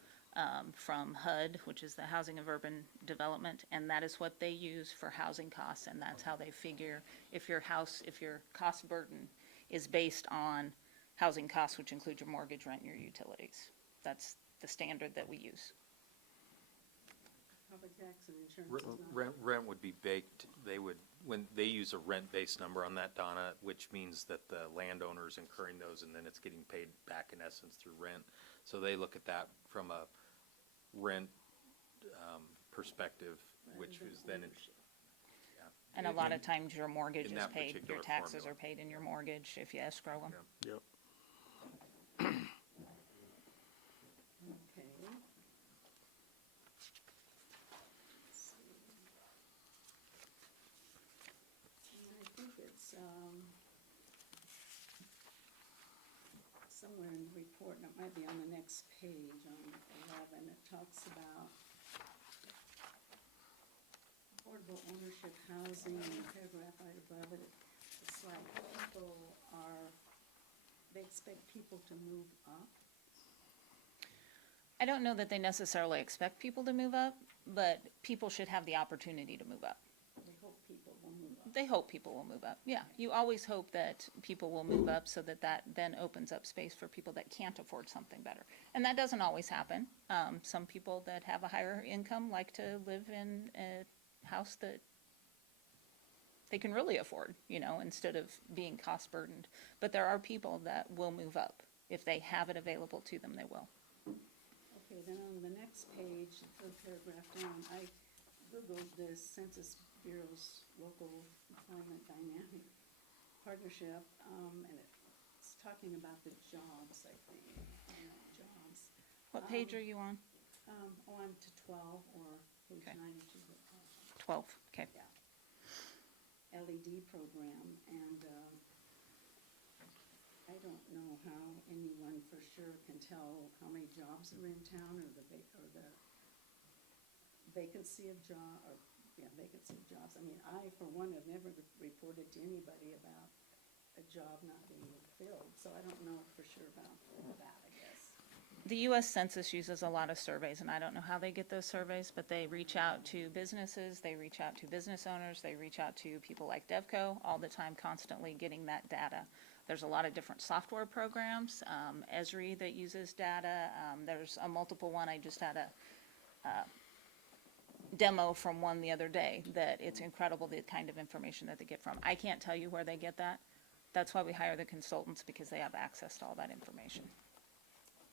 from HUD, which is the Housing of Urban Development, and that is what they use for housing costs, and that's how they figure if your cost burden is based on housing costs, which include your mortgage, rent, and your utilities. That's the standard that we use. property tax and insurance is not. Rent would be baked, when they use a rent-based number on that, Donna, which means that the landowner is incurring those and then it's getting paid back in essence through rent. So they look at that from a rent perspective, which rather is than then, ownership. And a lot of times your mortgage in is that paid, your particular taxes formula. are paid in your mortgage if you escrow them. Yep. Okay. Let's see. And I think it's, somewhere in the report, and it might be on the next page, on 11, it talks about affordable ownership housing, in the paragraph right above it, it's like they expect people to move up. I don't know that they necessarily expect people to move up, but people should have the opportunity to move up. They hope people will move up. They hope people will move up, yeah. You always hope that people will move up so that that then opens up space for people that can't afford something better. And that doesn't always happen. Some people that have a higher income like to live in a house that they can really afford, instead of being cost burdened. But there are people that will move up. If they have it available to them, they will. Okay, then on the next page, the paragraph down, I Googled this Census Bureau's local employment dynamic partnership, and it's talking about the jobs, I think, jobs. What page are you on? On to 12 or page Okay. 92. 12, okay. Yeah. LED program, and I don't know how anyone for sure can tell how many jobs are in town, or the vacancy of vacancy of jobs. I mean, I, for one, have never reported to anybody about a job not being filled, so I don't know for sure about that, I guess. The US Census uses a lot of surveys, and I don't know how they get those surveys, but they reach out to businesses, they reach out to business owners, they reach out to people like Devco all the time, constantly getting that data. There's a lot of different software programs, Esri that uses data. There's a multiple one. I just had a demo from one the other day that it's incredible the kind of information that they get from. I can't tell you where they get that. That's why we hire the consultants, because they have access to all that information.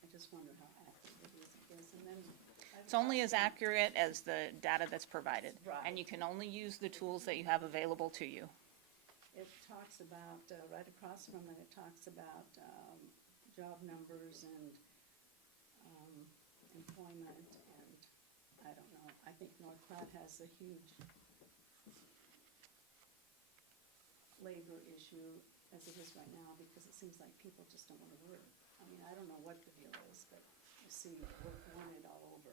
I just wonder how accurate it is, I guess, and then. It's only as accurate as the data that's provided. Right. And you can only use the tools that you have available to you. It talks about, right across from it, it talks about, job numbers and, employment, and I don't know, I think North Platte has a huge labor issue as it is right now, because it seems like people just don't wanna work. I mean, I don't know what the deal is, but you see work wanted all over.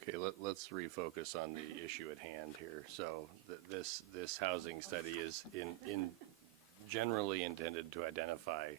Okay, let's refocus on the issue at hand here. So this housing study is generally intended to identify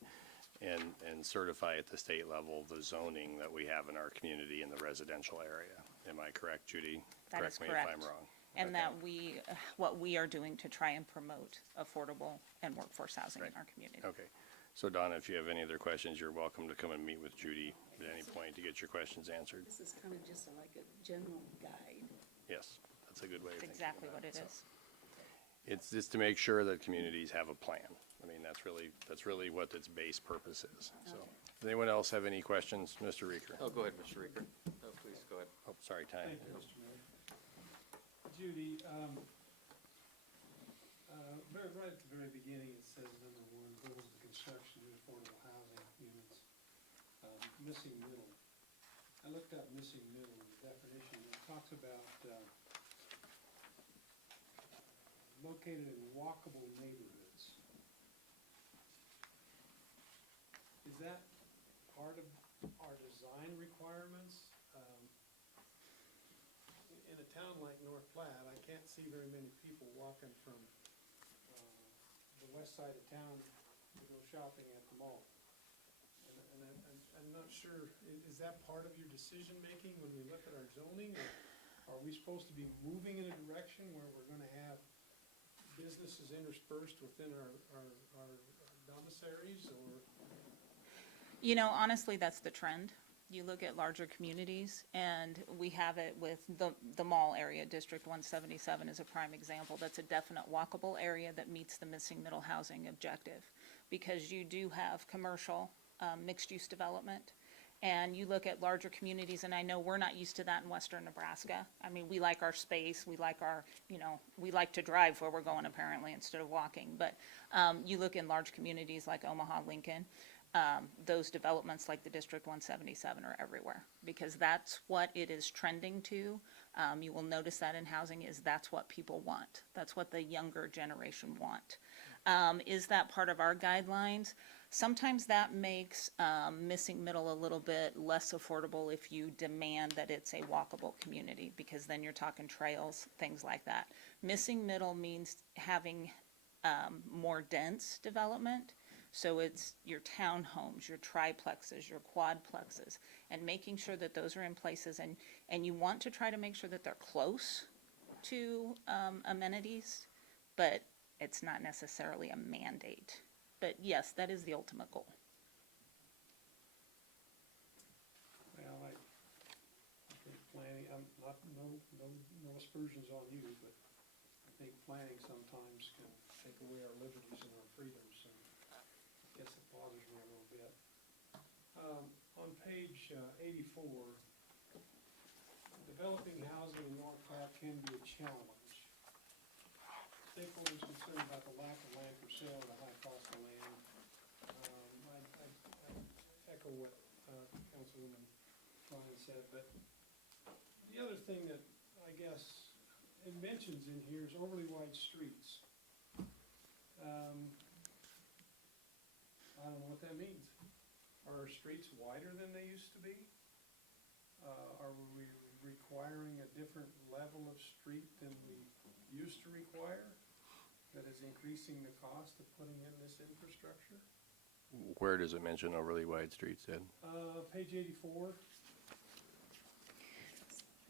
and certify at the state level the zoning that we have in our community in the residential area. Am I correct, Judy? That is Correct me if correct. I'm wrong. And Okay. that what we are doing to try and promote affordable and workforce housing in Right. our community. Okay. So Donna, if you have any other questions, you're welcome to come and meet with Judy at any point to get your questions answered. This is kind of just like a general guide. Yes, that's a good way of That's thinking about exactly what it So is. It's just to make sure that communities have a plan. I mean, that's really what its base purpose is. So, does anyone else have any questions? Mr. Reeker? Oh, go ahead, Mr. Reeker. Oh, please, go ahead. Oh, sorry, Ty. Thank you, Mr. Mayor. Judy, right at the very beginning, it says number one, goals of construction of affordable housing units. Missing middle. I looked up missing middle, the definition, it talks about, located in walkable neighborhoods. Is that part of our design requirements? In a town like North Platte, I can't see very many people walking from, the west side of town to go shopping at the mall. And I'm not sure, is that part of your decision-making when we look at our zoning? Or are we supposed to be moving in a direction where we're gonna have businesses interspersed within our domiciles, or? You know, honestly, that's the trend. You look at larger communities, and we have it with the mall area. District 177 is a prime example. That's a definite walkable area that meets the missing middle housing objective, because you do have commercial, mixed-use development, and you look at larger communities, and I know we're not used to that in western Nebraska. I mean, we like our space, we like our, we like to drive where we're going apparently instead of walking, but you look in large communities like Omaha, Lincoln, those developments like the District 177 are everywhere, because that's what it is trending to. You will notice that in housing is that's what people want. That's what the younger generation want. Is that part of our guidelines? Sometimes that makes missing middle a little bit less affordable if you demand that it's a walkable community, because then you're talking trails, things like that. Missing middle means having more dense development. So it's your townhomes, your triplexes, your quadplexes, and making sure that those are in places, and you want to try to make sure that they're close to amenities, but it's not necessarily a mandate. But yes, that is the ultimate goal. Well, I think planning, I'm not, no aspersions on you, but I think planning sometimes can take away our liberties and our freedoms, and I guess it bothers me a little bit. On page 84, developing housing in North Platte can be a challenge. Stakeholders concerned about the lack of land for sale or the high cost of land. I echo what Councilwoman Ryan said, but the other thing that I guess it mentions in here is overly wide streets. I don't know what that means. Are our streets wider than they used to be? Are we requiring a different level of street than we used to require that is increasing the cost of putting in this infrastructure? Where does it mention overly wide streets, Ed? Page 84.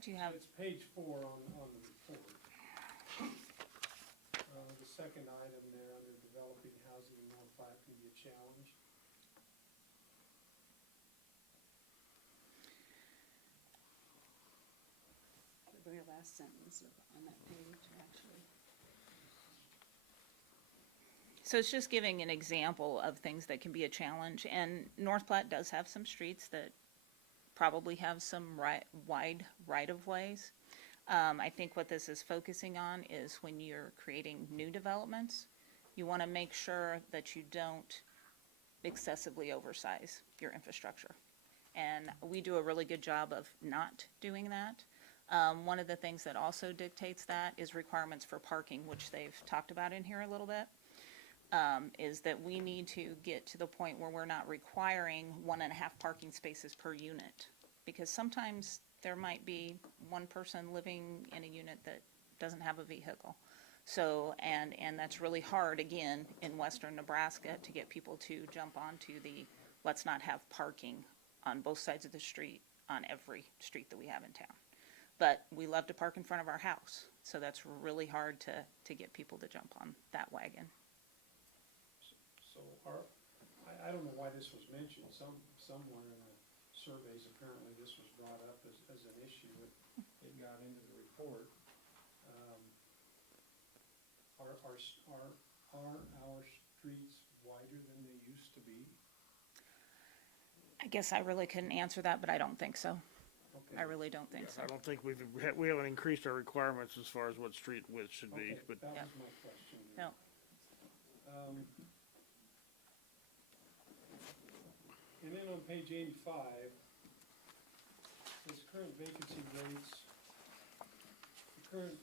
Do you have, It's page 4 on the report. The second item there under developing housing in North Platte can be a challenge. The very last sentence on that page, actually. so it's just giving an example of things that can be a challenge, and North Platte does have some streets that probably have some wide right-of-ways. I think what this is focusing on is when you're creating new developments, you want to make sure that you don't excessively oversize your infrastructure. And we do a really good job of not doing that. One of the things that also dictates that is requirements for parking, which they've talked about in here a little bit. Is that we need to get to the point where we're not requiring 1.5 parking spaces per unit. Because sometimes there might be one person living in a unit that doesn't have a vehicle. So, and that's really hard, again, in western Nebraska to get people to jump onto the, let's not have parking on both sides of the street, on every street that we have in town. But we love to park in front of our house, so that's really hard to get people to jump on that wagon. So I don't know why this was mentioned. Somewhere in the surveys, apparently this was brought up as an issue. It got into the report. Are our streets wider than they used to be? I guess I really couldn't answer that, but I don't think so. Okay. I really don't think so. I don't think we haven't increased our requirements as far as what street width should be, Okay, but that Yeah. was my question. No. And then on page 85, says current vacancy rates. The current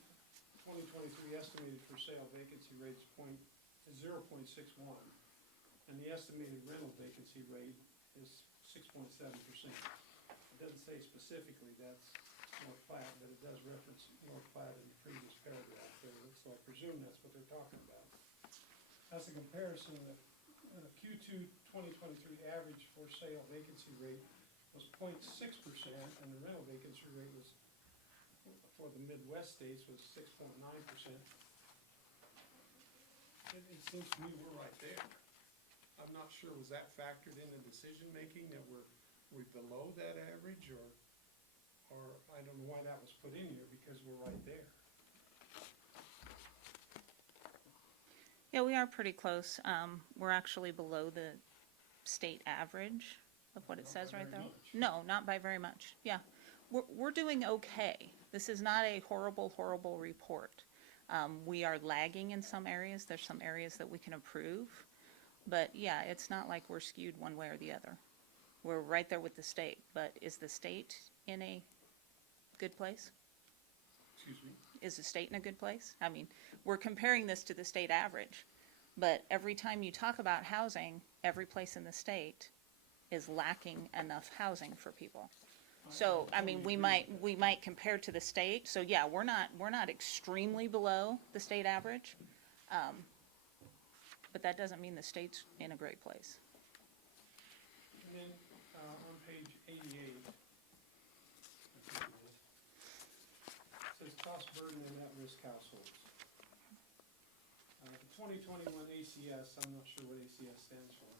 2023 estimated for sale vacancy rate is 0.61, and the estimated rental vacancy rate is 6.7%. It doesn't say specifically that's North Platte, but it does reference North Platte in the previous paragraph there, so I presume that's what they're talking about. As a comparison, the Q2 2023 average for sale vacancy rate was 0.6%, and the rental vacancy rate was, for the Midwest states, was 6.9%. It seems to me we're right there. I'm not sure, was that factored in the decision-making, that we're below that average, or I don't know why that was put in here, because we're right there. Yeah, we are pretty close. We're actually below the state average of what it Not says by right very there. much. No, not by very much. Yeah. We're doing okay. This is not a horrible, horrible report. We are lagging in some areas. There's some areas that we can improve. But yeah, it's not like we're skewed one way or the other. We're right there with the state. But is the state in a good place? Excuse me? Is the state in a good place? I mean, we're comparing this to the state average, but every time you talk about housing, every place in the state is lacking enough housing for people. So, I mean, we might compare to the state, so yeah, we're not extremely below the state average. But that doesn't mean the state's in a great place. And then, on page 88, I think it is, says cost burden in at-risk households. The 2021 ACS, I'm not sure what ACS stands for,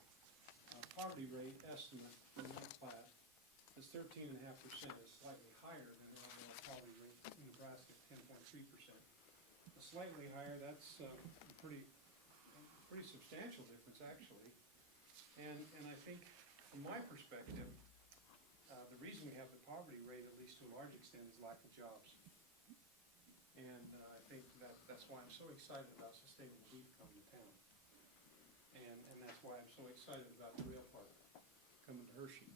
poverty rate estimate for North Platte is 13.5%, is slightly higher than the overall poverty rate in Nebraska, 10.3%. Slightly higher, that's a pretty substantial difference, actually. And I think, from my perspective, the reason we have the poverty rate, at least to a large extent, is lack of jobs. And I think that's why I'm so excited about sustainable beef coming to town. And that's why I'm so excited about the rail park coming to Hershey,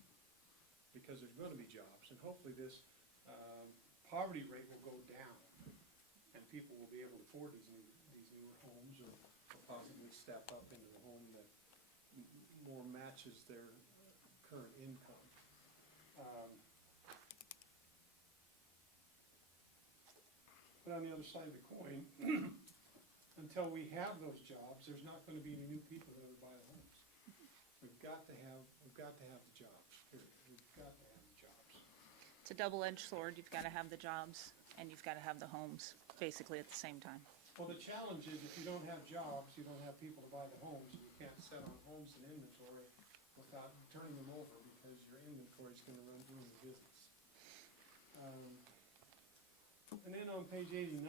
because there's gonna be jobs, and hopefully this poverty rate will go down, and people will be able to afford these newer homes, or possibly step up into a home that more matches their current income. But on the other side of the coin, until we have those jobs, there's not gonna be any new people that ever buy the homes. we've got to have the jobs, period. We've got to have the jobs. It's a double-edged sword. You've got to have the jobs and you've got to have the homes, basically at the same time. Well, the challenge is if you don't have jobs, you don't have people to buy the homes, and you can't set on homes in inventory without turning them over because your inventory is gonna ruin the business. And then on page 89,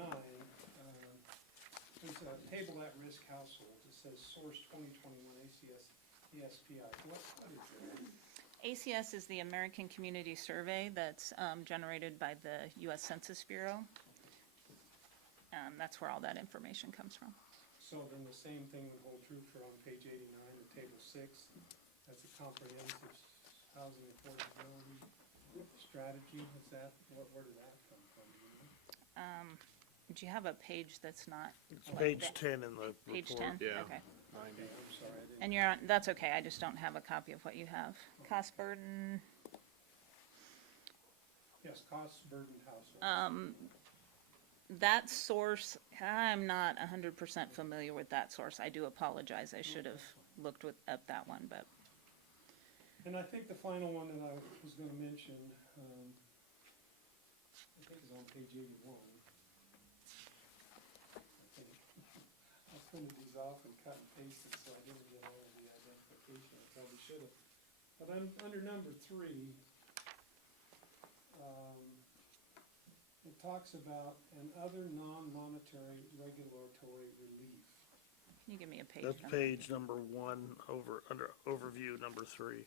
there's a table at-risk households. It says source 2021 ACS ESPI. What is that? ACS is the American Community Survey that's generated by the U.S. Census Bureau. That's where all that information comes from. So then the same thing would hold true for on page 89, the table 6. That's a comprehensive housing affordability strategy. Is that, where did that come from? Do you know? Do you have a page that's not? It's like page that? 10 in the report. Page 10? Yeah. Okay. Okay, I'm sorry, I didn't. And you're on, that's okay, I just don't have a copy of what you have. Cost burden, Yes, cost burdened households. that source, I'm not 100% familiar with that source. I do apologize, I should have looked up that one, but. And I think the final one that I was gonna mention, I think is on page 81. I think. I printed these off and cut and pasted, so I didn't get all of the identification, I probably should have. But under number 3, it talks about and other non-monetary regulatory relief. Can you give me a page That's number? page number 1 under overview number 3.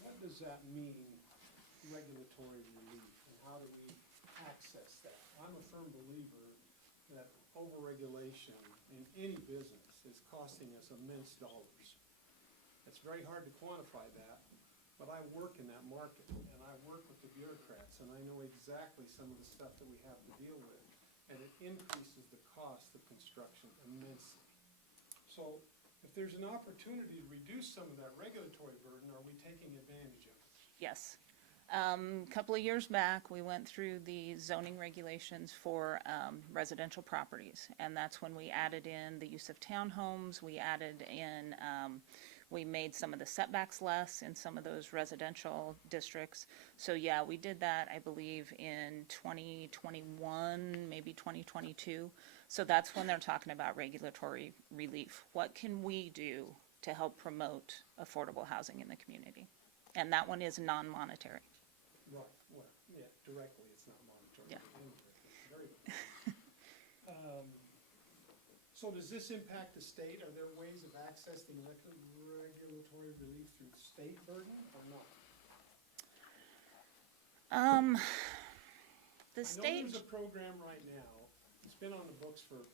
What does that mean, regulatory relief, and how do we access that? I'm a firm believer that overregulation in any business is costing us immense dollars. It's very hard to quantify that, but I work in that market, and I work with the bureaucrats, and I know exactly some of the stuff that we have to deal with, and it increases the cost of construction immensely. So if there's an opportunity to reduce some of that regulatory burden, are we taking advantage of it? Yes. Couple of years back, we went through the zoning regulations for residential properties, and that's when we added in the use of townhomes, we added in, we made some of the setbacks less in some of those residential districts. So yeah, we did that, I believe, in 2021, maybe 2022. So that's when they're talking about regulatory relief. What can we do to help promote affordable housing in the community? And that one is non-monetary. Right, well, yeah, directly, it's not monetary. Yeah. but indirectly, very well. So does this impact the state? Are there ways of accessing regulatory relief through state burden or not? The I know state, there's a program right now, it's been on the books for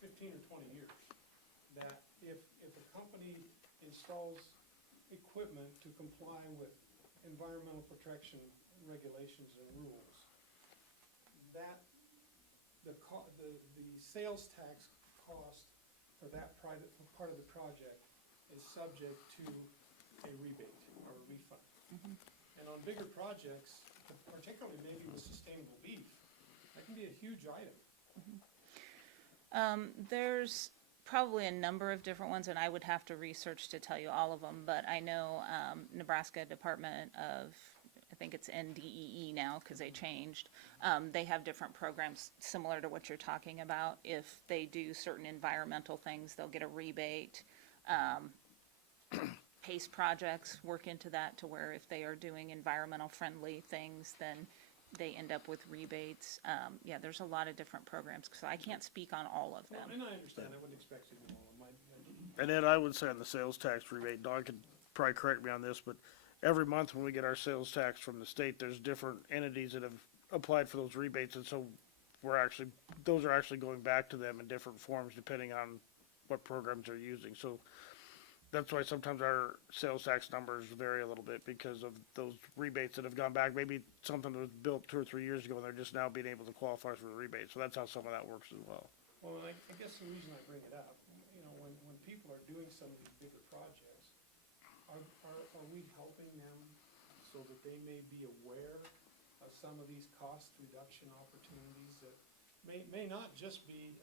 15 or 20 years, that if a company installs equipment to comply with environmental protection regulations and rules, that the sales tax cost for that part of the project is subject to a rebate or a refund. And on bigger projects, particularly maybe with sustainable beef, that can be a huge item. there's probably a number of different ones, and I would have to research to tell you all of them, but I know Nebraska Department of, I think it's NDEE now, because they changed. They have different programs similar to what you're talking about. If they do certain environmental things, they'll get a rebate. PACE projects work into that to where if they are doing environmental friendly things, then they end up with rebates. Yeah, there's a lot of different programs, so I can't speak on all of Well, them. and I understand, I wouldn't expect you to know all of mine. And then I would say on the sales tax rebate, Don could probably correct me on this, but every month when we get our sales tax from the state, there's different entities that have applied for those rebates, and so those are actually going back to them in different forms depending on what programs they're using. So that's why sometimes our sales tax numbers vary a little bit because of those rebates that have gone back. Maybe something that was built 2 or 3 years ago and they're just now being able to qualify for the rebate. So that's how some of that works as well. Well, and I guess the reason I bring it up, you know, when people are doing some of these bigger projects, are we helping them so that they may be aware of some of these cost reduction opportunities that may not just be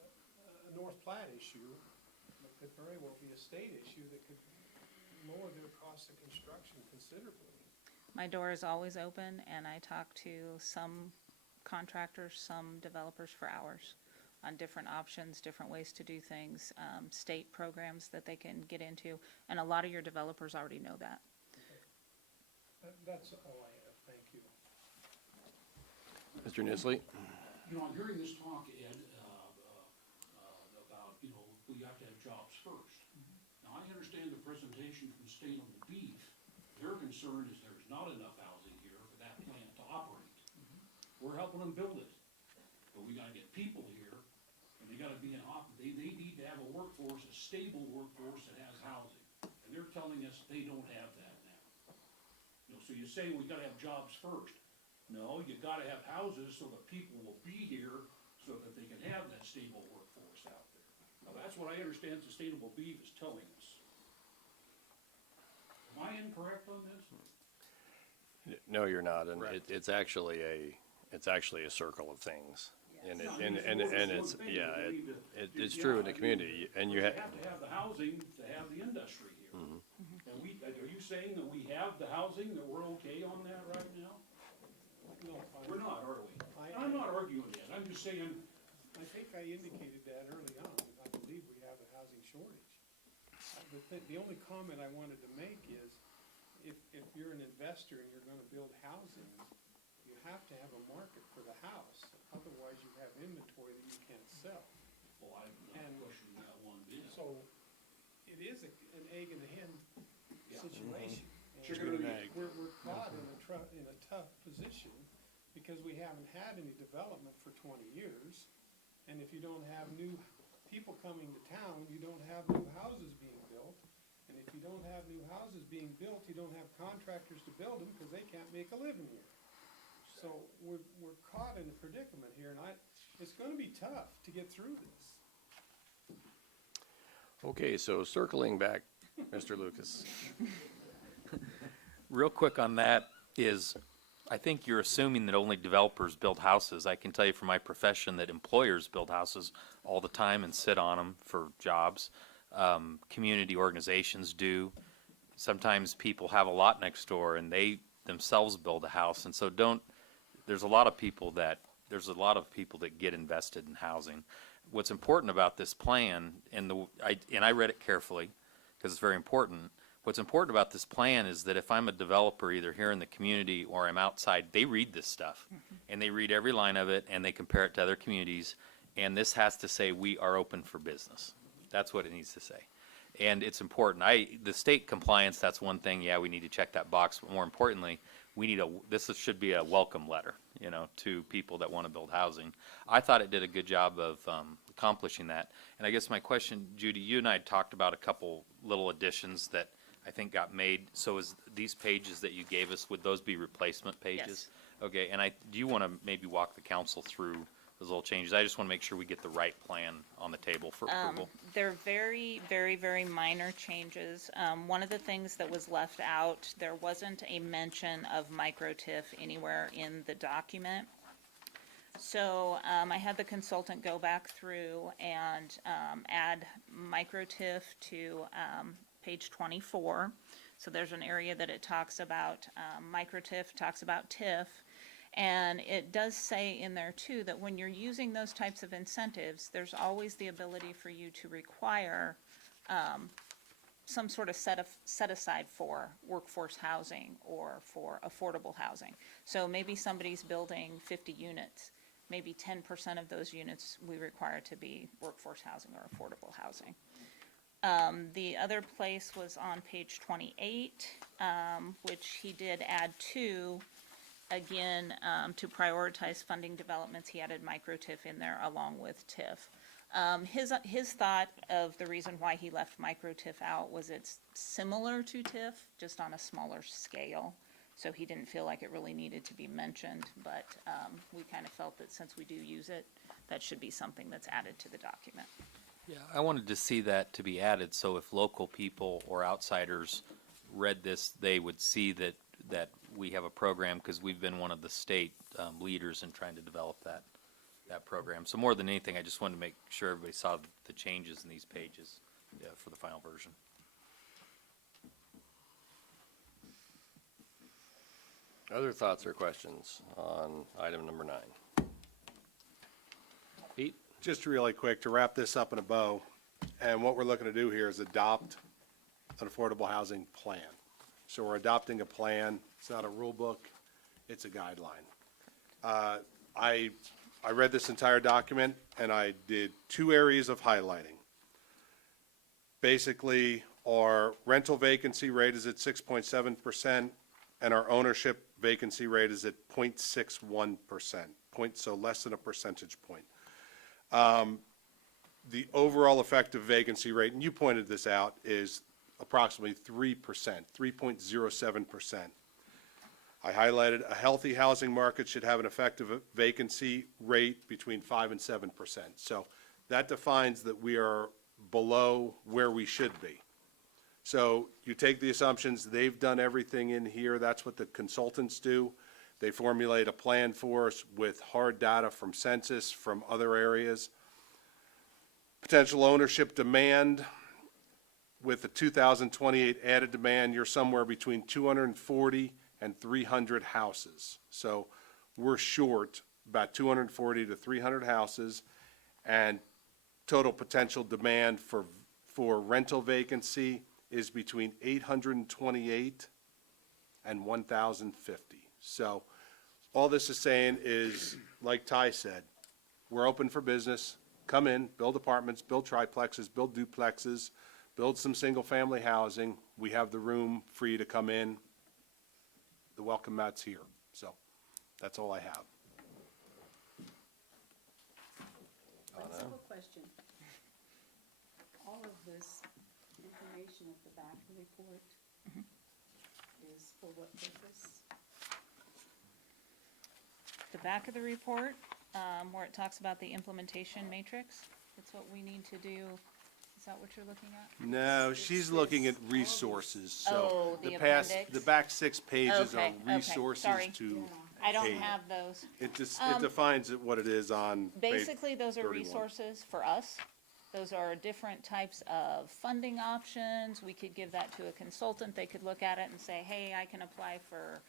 a North Platte issue, But could very well be a state issue that could lower their cost of construction considerably. My door is always open, and I talk to some contractors, some developers for hours on different options, different ways to do things, state programs that they can get into, and a lot of your developers already know that. That's all I have, thank you. Mr. Nisley? You know, I'm hearing this talk, Ed, about, you know, we have to have jobs first. Now, I understand the presentation from State on the Beef. Their concern is there's not enough housing here for that plant to operate. We're helping them build it, but we gotta get people here, and they gotta be they need to have a workforce, a stable workforce that has housing. And they're telling us they don't have that now. You know, so you say we gotta have jobs first. No, you gotta have houses so that people will be here, so that they can have that stable workforce out there. Now, that's what I understand Sustainable Beef is telling us. Am I incorrect on this? No, you're not, and Correct. it's actually a circle of things. And Yeah, it, I mean, and it's it's, one thing, yeah, but we need it's yeah, true in the I mean, community, and you They have, have to have the housing to have the industry here. And are you saying that we have the housing, that we're okay on that right now? No, We're not, are we? I- I'm not arguing that, I'm just saying, I think I indicated that early on, I believe we have a housing shortage. The only comment I wanted to make is, if you're an investor and you're gonna build housing, you have to have a market for the house, otherwise you have inventory that you can't sell. well, I'm not And- questioning that one bit. So, it is an egg and a hen Yeah. situation. And Chicken and egg. We're caught in a tough position, because we haven't had any development for 20 years. And if you don't have new people coming to town, you don't have new houses being built. And if you don't have new houses being built, you don't have contractors to build them, because they can't make a living here. So we're caught in a predicament here, and it's gonna be tough to get through this. okay, so circling back, Mr. Lucas. Real quick on that is, I think you're assuming that only developers build houses. I can tell you from my profession that employers build houses all the time and sit on them for jobs. Community organizations do. Sometimes people have a lot next door and they themselves build a house. And so there's a lot of people that get invested in housing. What's important about this plan, and I read it carefully because it's very important. What's important about this plan is that if I'm a developer, either here in the community or I'm outside, they read this stuff. And they read every line of it and they compare it to other communities. And this has to say, we are open for business. That's what it needs to say. And it's important. The state compliance, that's one thing, yeah, we need to check that box. But more importantly, this should be a welcome letter, to people that want to build housing. I thought it did a good job of accomplishing that. And I guess my question, Judy, you and I had talked about a couple little additions that I think got made. So is these pages that you gave us, would those be replacement pages? Yes. Okay, and do you want to maybe walk the council through those little changes? I just want to make sure we get the right plan on the table for approval. They're very, very, very minor changes. One of the things that was left out, there wasn't a mention of micro-TIF anywhere in the document. So I had the consultant go back through and add micro-TIF to page 24. So there's an area that it talks about micro-TIF, talks about TIF. And it does say in there too that when you're using those types of incentives, there's always the ability for you to require some sort of set aside for workforce housing or for affordable housing. So maybe somebody's building 50 units. Maybe 10% of those units we require to be workforce housing or affordable housing. The other place was on page 28, which he did add to. Again, to prioritize funding developments, he added micro-TIF in there along with TIF. His thought of the reason why he left micro-TIF out was it's similar to TIF, just on a smaller scale. So he didn't feel like it really needed to be mentioned, but we kind of felt that since we do use it, that should be something that's added to the document. Yeah, I wanted to see that to be added, so if local people or outsiders read this, they would see that we have a program, because we've been one of the state leaders in trying to develop that program. So more than anything, I just wanted to make sure everybody saw the changes in these pages. yeah, for the final version. Other thoughts or questions on item number 9? Pete? Just really quick, to wrap this up in a bow, and what we're looking to do here is adopt an affordable housing plan. So we're adopting a plan. It's not a rule book, it's a guideline. I read this entire document, and I did 2 areas of highlighting. Basically, our rental vacancy rate is at 6.7%, and our ownership vacancy rate is at 0.61%, so less than a percentage point. The overall effective vacancy rate, and you pointed this out, is approximately 3%, 3.07%. I highlighted a healthy housing market should have an effective vacancy rate between 5 and 7%. So that defines that we are below where we should be. So you take the assumptions, they've done everything in here, that's what the consultants do. They formulate a plan for us with hard data from census, from other areas. Potential ownership demand, with the 2028 added demand, you're somewhere between 240 and 300 houses. So we're short about 240 to 300 houses, and total potential demand for rental vacancy is between 828 and 1,050. So all this is saying is, like Ty said, we're open for business. Come in, build apartments, build triplexes, build duplexes, build some single-family housing. We have the room for you to come in. The welcome mat's here. So that's all I have. One simple question. All of this information at the back of the report is for what purpose? The back of the report, where it talks about the implementation matrix, that's what we need to do. Is that what you're looking at? No, she's looking at resources. So Oh, the past, appendix? the back 6 pages are Okay, okay, resources sorry. to I don't aid. have those. It just, it defines it what it is on page Basically, those are 31. resources for us. Those are different types of funding options. We could give that to a consultant. They could look at it and say, hey, I can apply for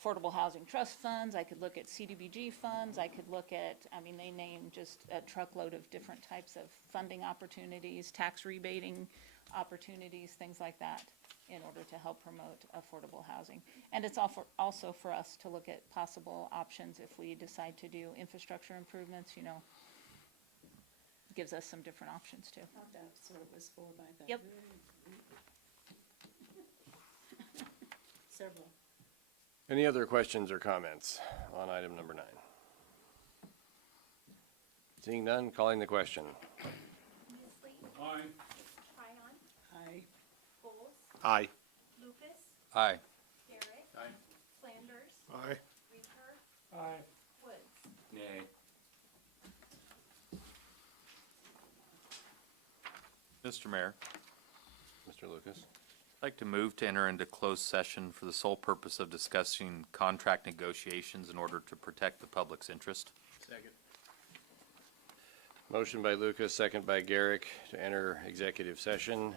affordable housing trust funds. I could look at CDBG funds. I could look at, I mean, they name just a truckload of different types of funding opportunities, tax rebating opportunities, things like that, in order to help promote affordable housing. And it's also for us to look at possible options if we decide to do infrastructure improvements, you know. Gives us some different options too. Thought that's what it was for by the. Yep. Several. Any other questions or comments on item number 9? Seeing none, calling the question. Beasley? Aye. Tryon? Aye. Bulls? Aye. Lucas? Aye. Garrett? Aye. Flanders? Aye. Reefer? Aye. Woods? Nay. Mr. Mayor, Mr. Lucas? I'd like to move to enter into closed session for the sole purpose of discussing contract negotiations in order to protect the public's interest. Second. Motion by Lucas, second by Garrick to enter executive session.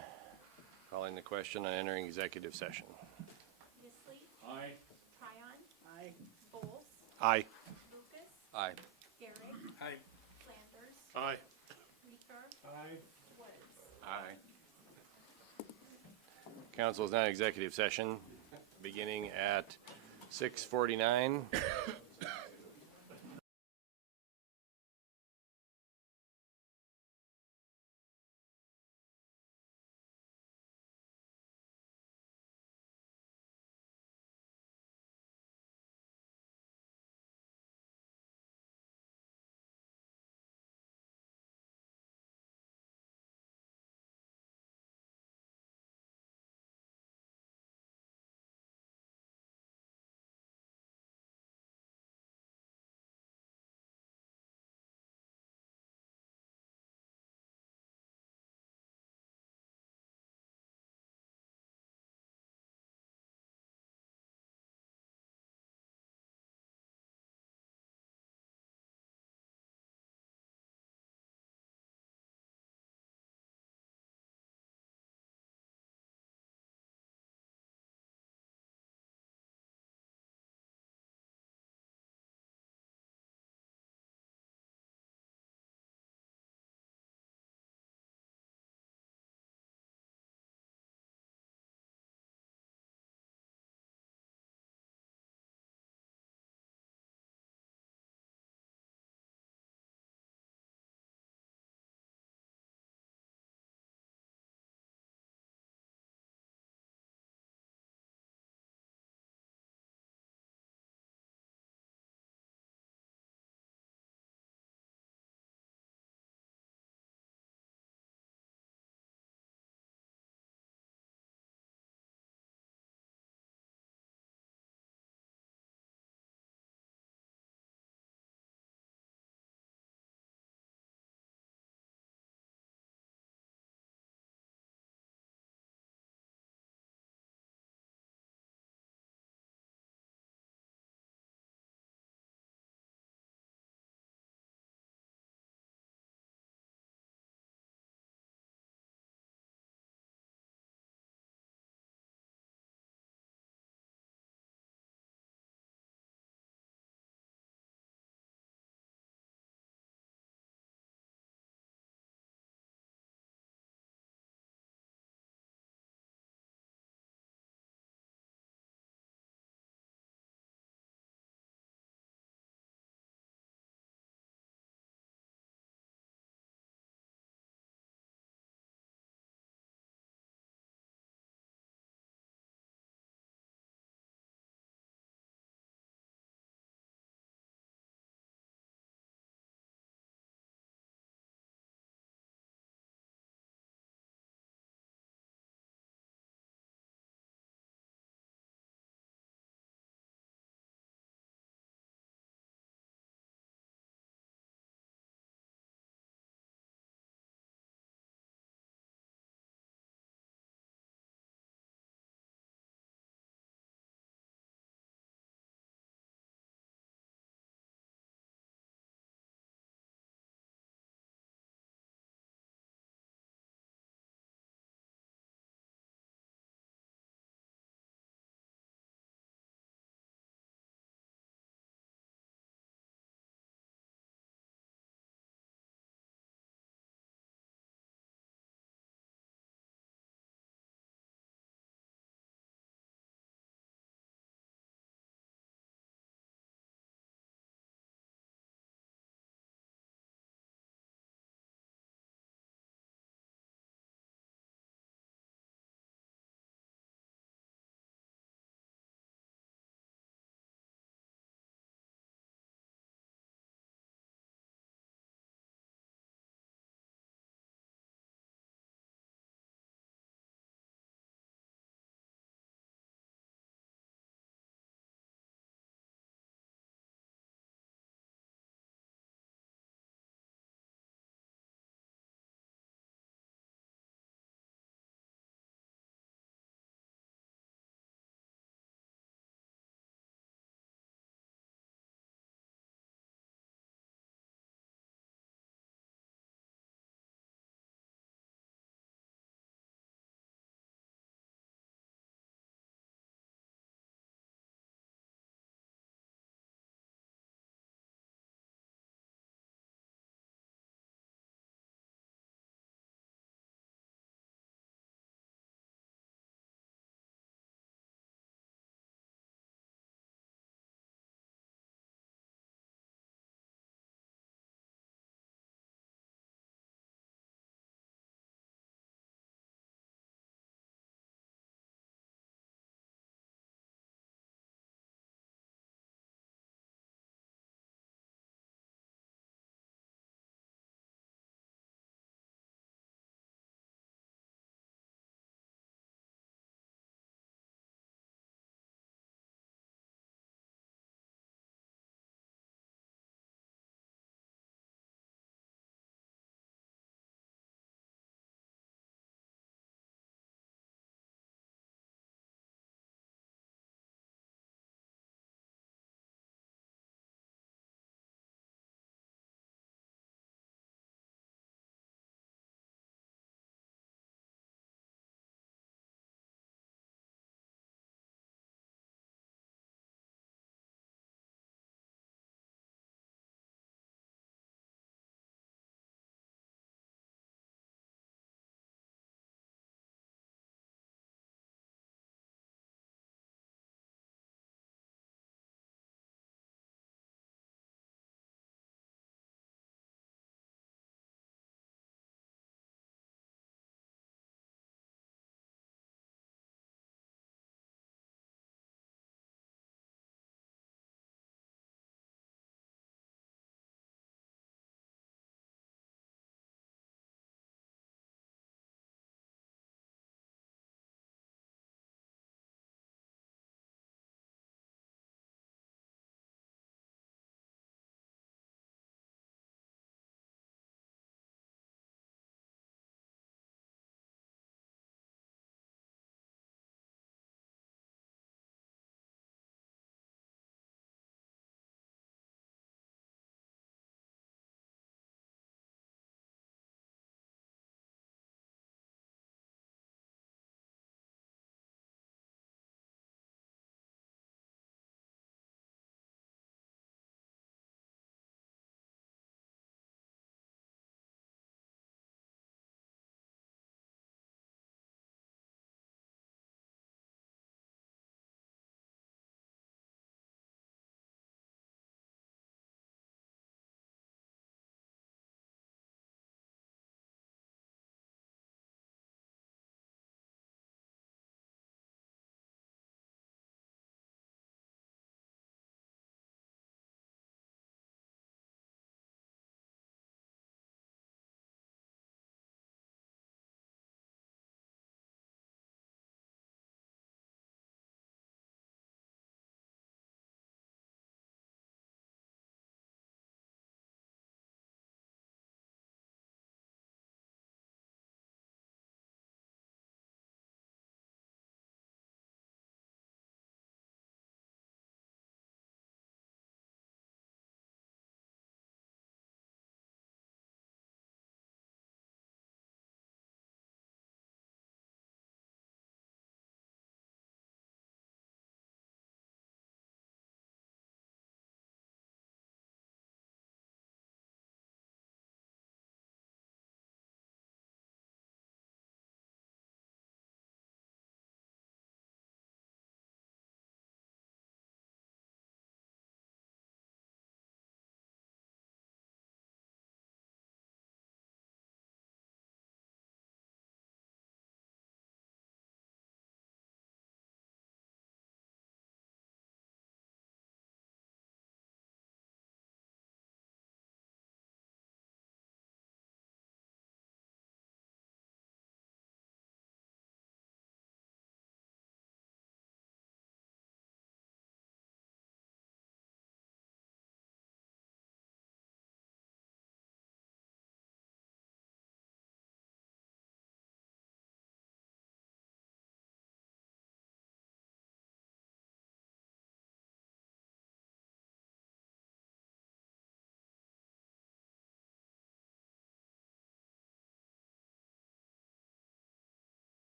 Calling the question on entering executive session. Beasley? Aye. Tryon? Aye. Bulls? Aye. Lucas? Aye. Garrett? Aye. Flanders? Aye. Reefer? Aye. Woods? Aye. Council is now in executive session, beginning at 6:49.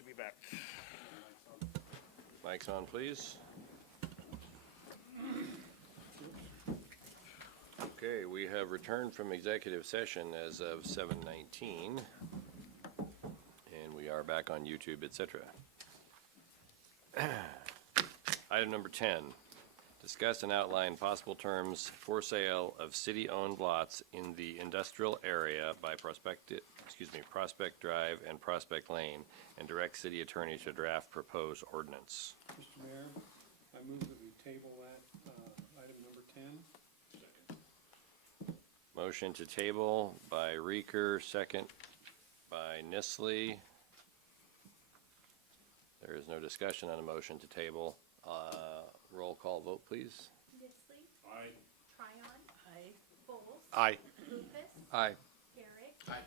should be back. Mic's on, please. Okay, we have returned from executive session as of 7:19. And we are back on YouTube, etc. Item number 10, discuss and outline possible terms for sale of city-owned lots in the industrial area by Prospect Drive and Prospect Lane, and direct city attorney to draft proposed ordinance. Mr. Mayor, I move that we table that, item number 10. Motion to table by Reeker, second by Nisley. There is no discussion on a motion to table. Roll call vote, please. Nixley, Aye. Tryon, Aye. Folds, Aye. Lucas, Aye. Garrett, Aye.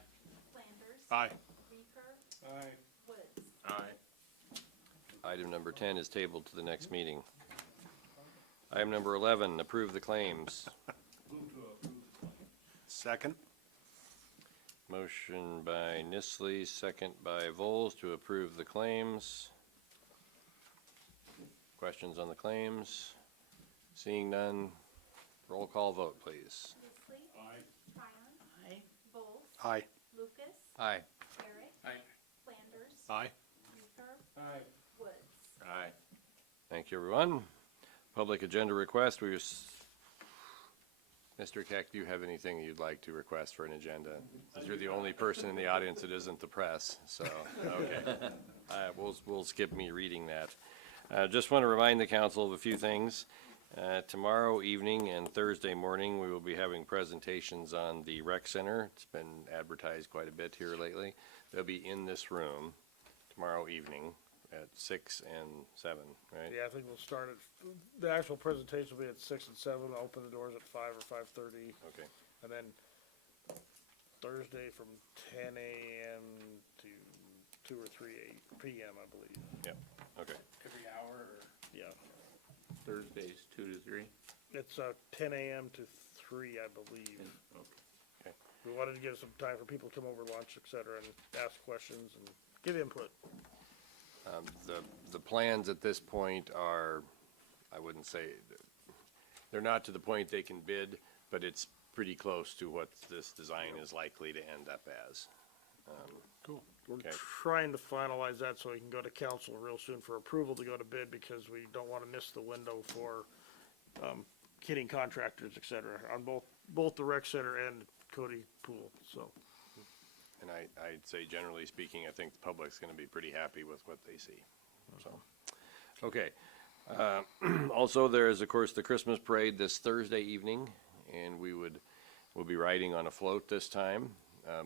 Flanders, Aye. Reeker, Aye. Woods. Aye. Item number 10 is tabled to the next meeting. Item number 11, approve the claims. Move to approve the claim. Second? Motion by Nisley, second by Vols to approve the claims. Questions on the claims? Seeing none, roll call vote, please. Nixley, Aye. Tryon, Aye. Folds, Aye. Lucas, Aye. Garrett, Aye. Flanders, Aye. Reeker, Aye. Woods. Aye. Thank you, everyone. Public agenda request, Mr. Keck, do you have anything you'd like to request for an agenda? Since you're the only person in the audience that isn't the press, so, okay. We'll skip me reading that. Just want to remind the council of a few things. Tomorrow evening and Thursday morning, we will be having presentations on the rec center. It's been advertised quite a bit here lately. They'll be in this room tomorrow evening at 6 and 7, right? Yeah, I think we'll start at, the actual presentation will be at 6 and 7. I'll open the doors at 5 or 5:30. Okay. And then Thursday from 10 a.m. to 2 or 3 p.m., I believe. Yep, okay. Every hour or? Yeah. Thursdays, 2 to 3. It's 10 a.m. to 3, I believe. Okay. We wanted to give some time for people to come over lunch, et cetera, and ask questions and give input. The plans at this point are, I wouldn't say, they're not to the point they can bid, but it's pretty close to what this design is likely to end up as. Cool. We're Okay. trying to finalize that so we can go to council real soon for approval to go to bid, because we don't want to miss the window for getting contractors, et cetera, on both the rec center and Cody Pool, so. And I'd say generally speaking, I think the public's gonna be pretty happy with what they see, so. Okay. Also, there is, of course, the Christmas parade this Thursday evening, and we'll be riding on a float this time.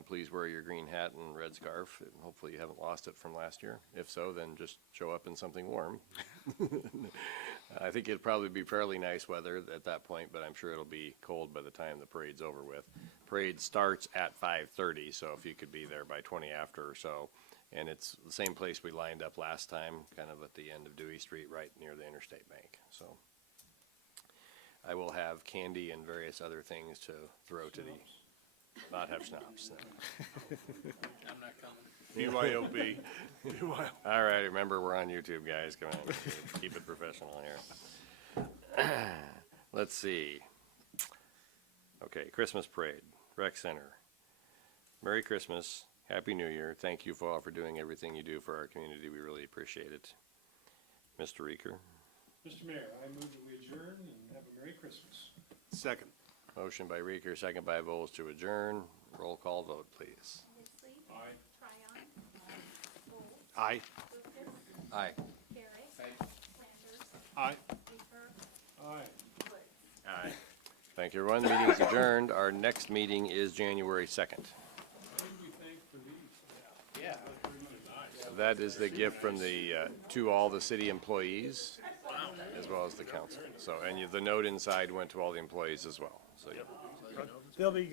Please wear your green hat and red scarf. Hopefully you haven't lost it from last year. If so, then just show up in something warm. I think it'll probably be fairly nice weather at that point, but I'm sure it'll be cold by the time the parade's over with. Parade starts at 5:30, so if you could be there by 20 after or so. And it's the same place we lined up last time, kind of at the end of Dewey Street, right near the Interstate Bank, so. I will have candy and various other things to throw to the, not have schnapps, no. I'm not coming. BYOB. All right, remember, we're on YouTube, guys, come on, keep it professional here. Let's see. Okay, Christmas parade, rec center. Merry Christmas, Happy New Year, thank you all for doing everything you do for our community, we really appreciate it. Mr. Reeker, Mr. Mayor, I move that we adjourn and have a Merry Christmas. Second. motion by Reeker, second by Vols to adjourn, roll call vote, please. Nixley, Aye. Tryon, Folds, Aye. Lucas, Aye. Garrett, Aye. Flanders, Aye. Reeker, Aye. Woods. Aye. Thank you, everyone, meeting is adjourned, our next meeting is January 2nd. Who do you thank for these? Yeah. That is the gift from the, to all the city employees, as well as the council. So, and the note inside went to all the employees as well, so. They'll be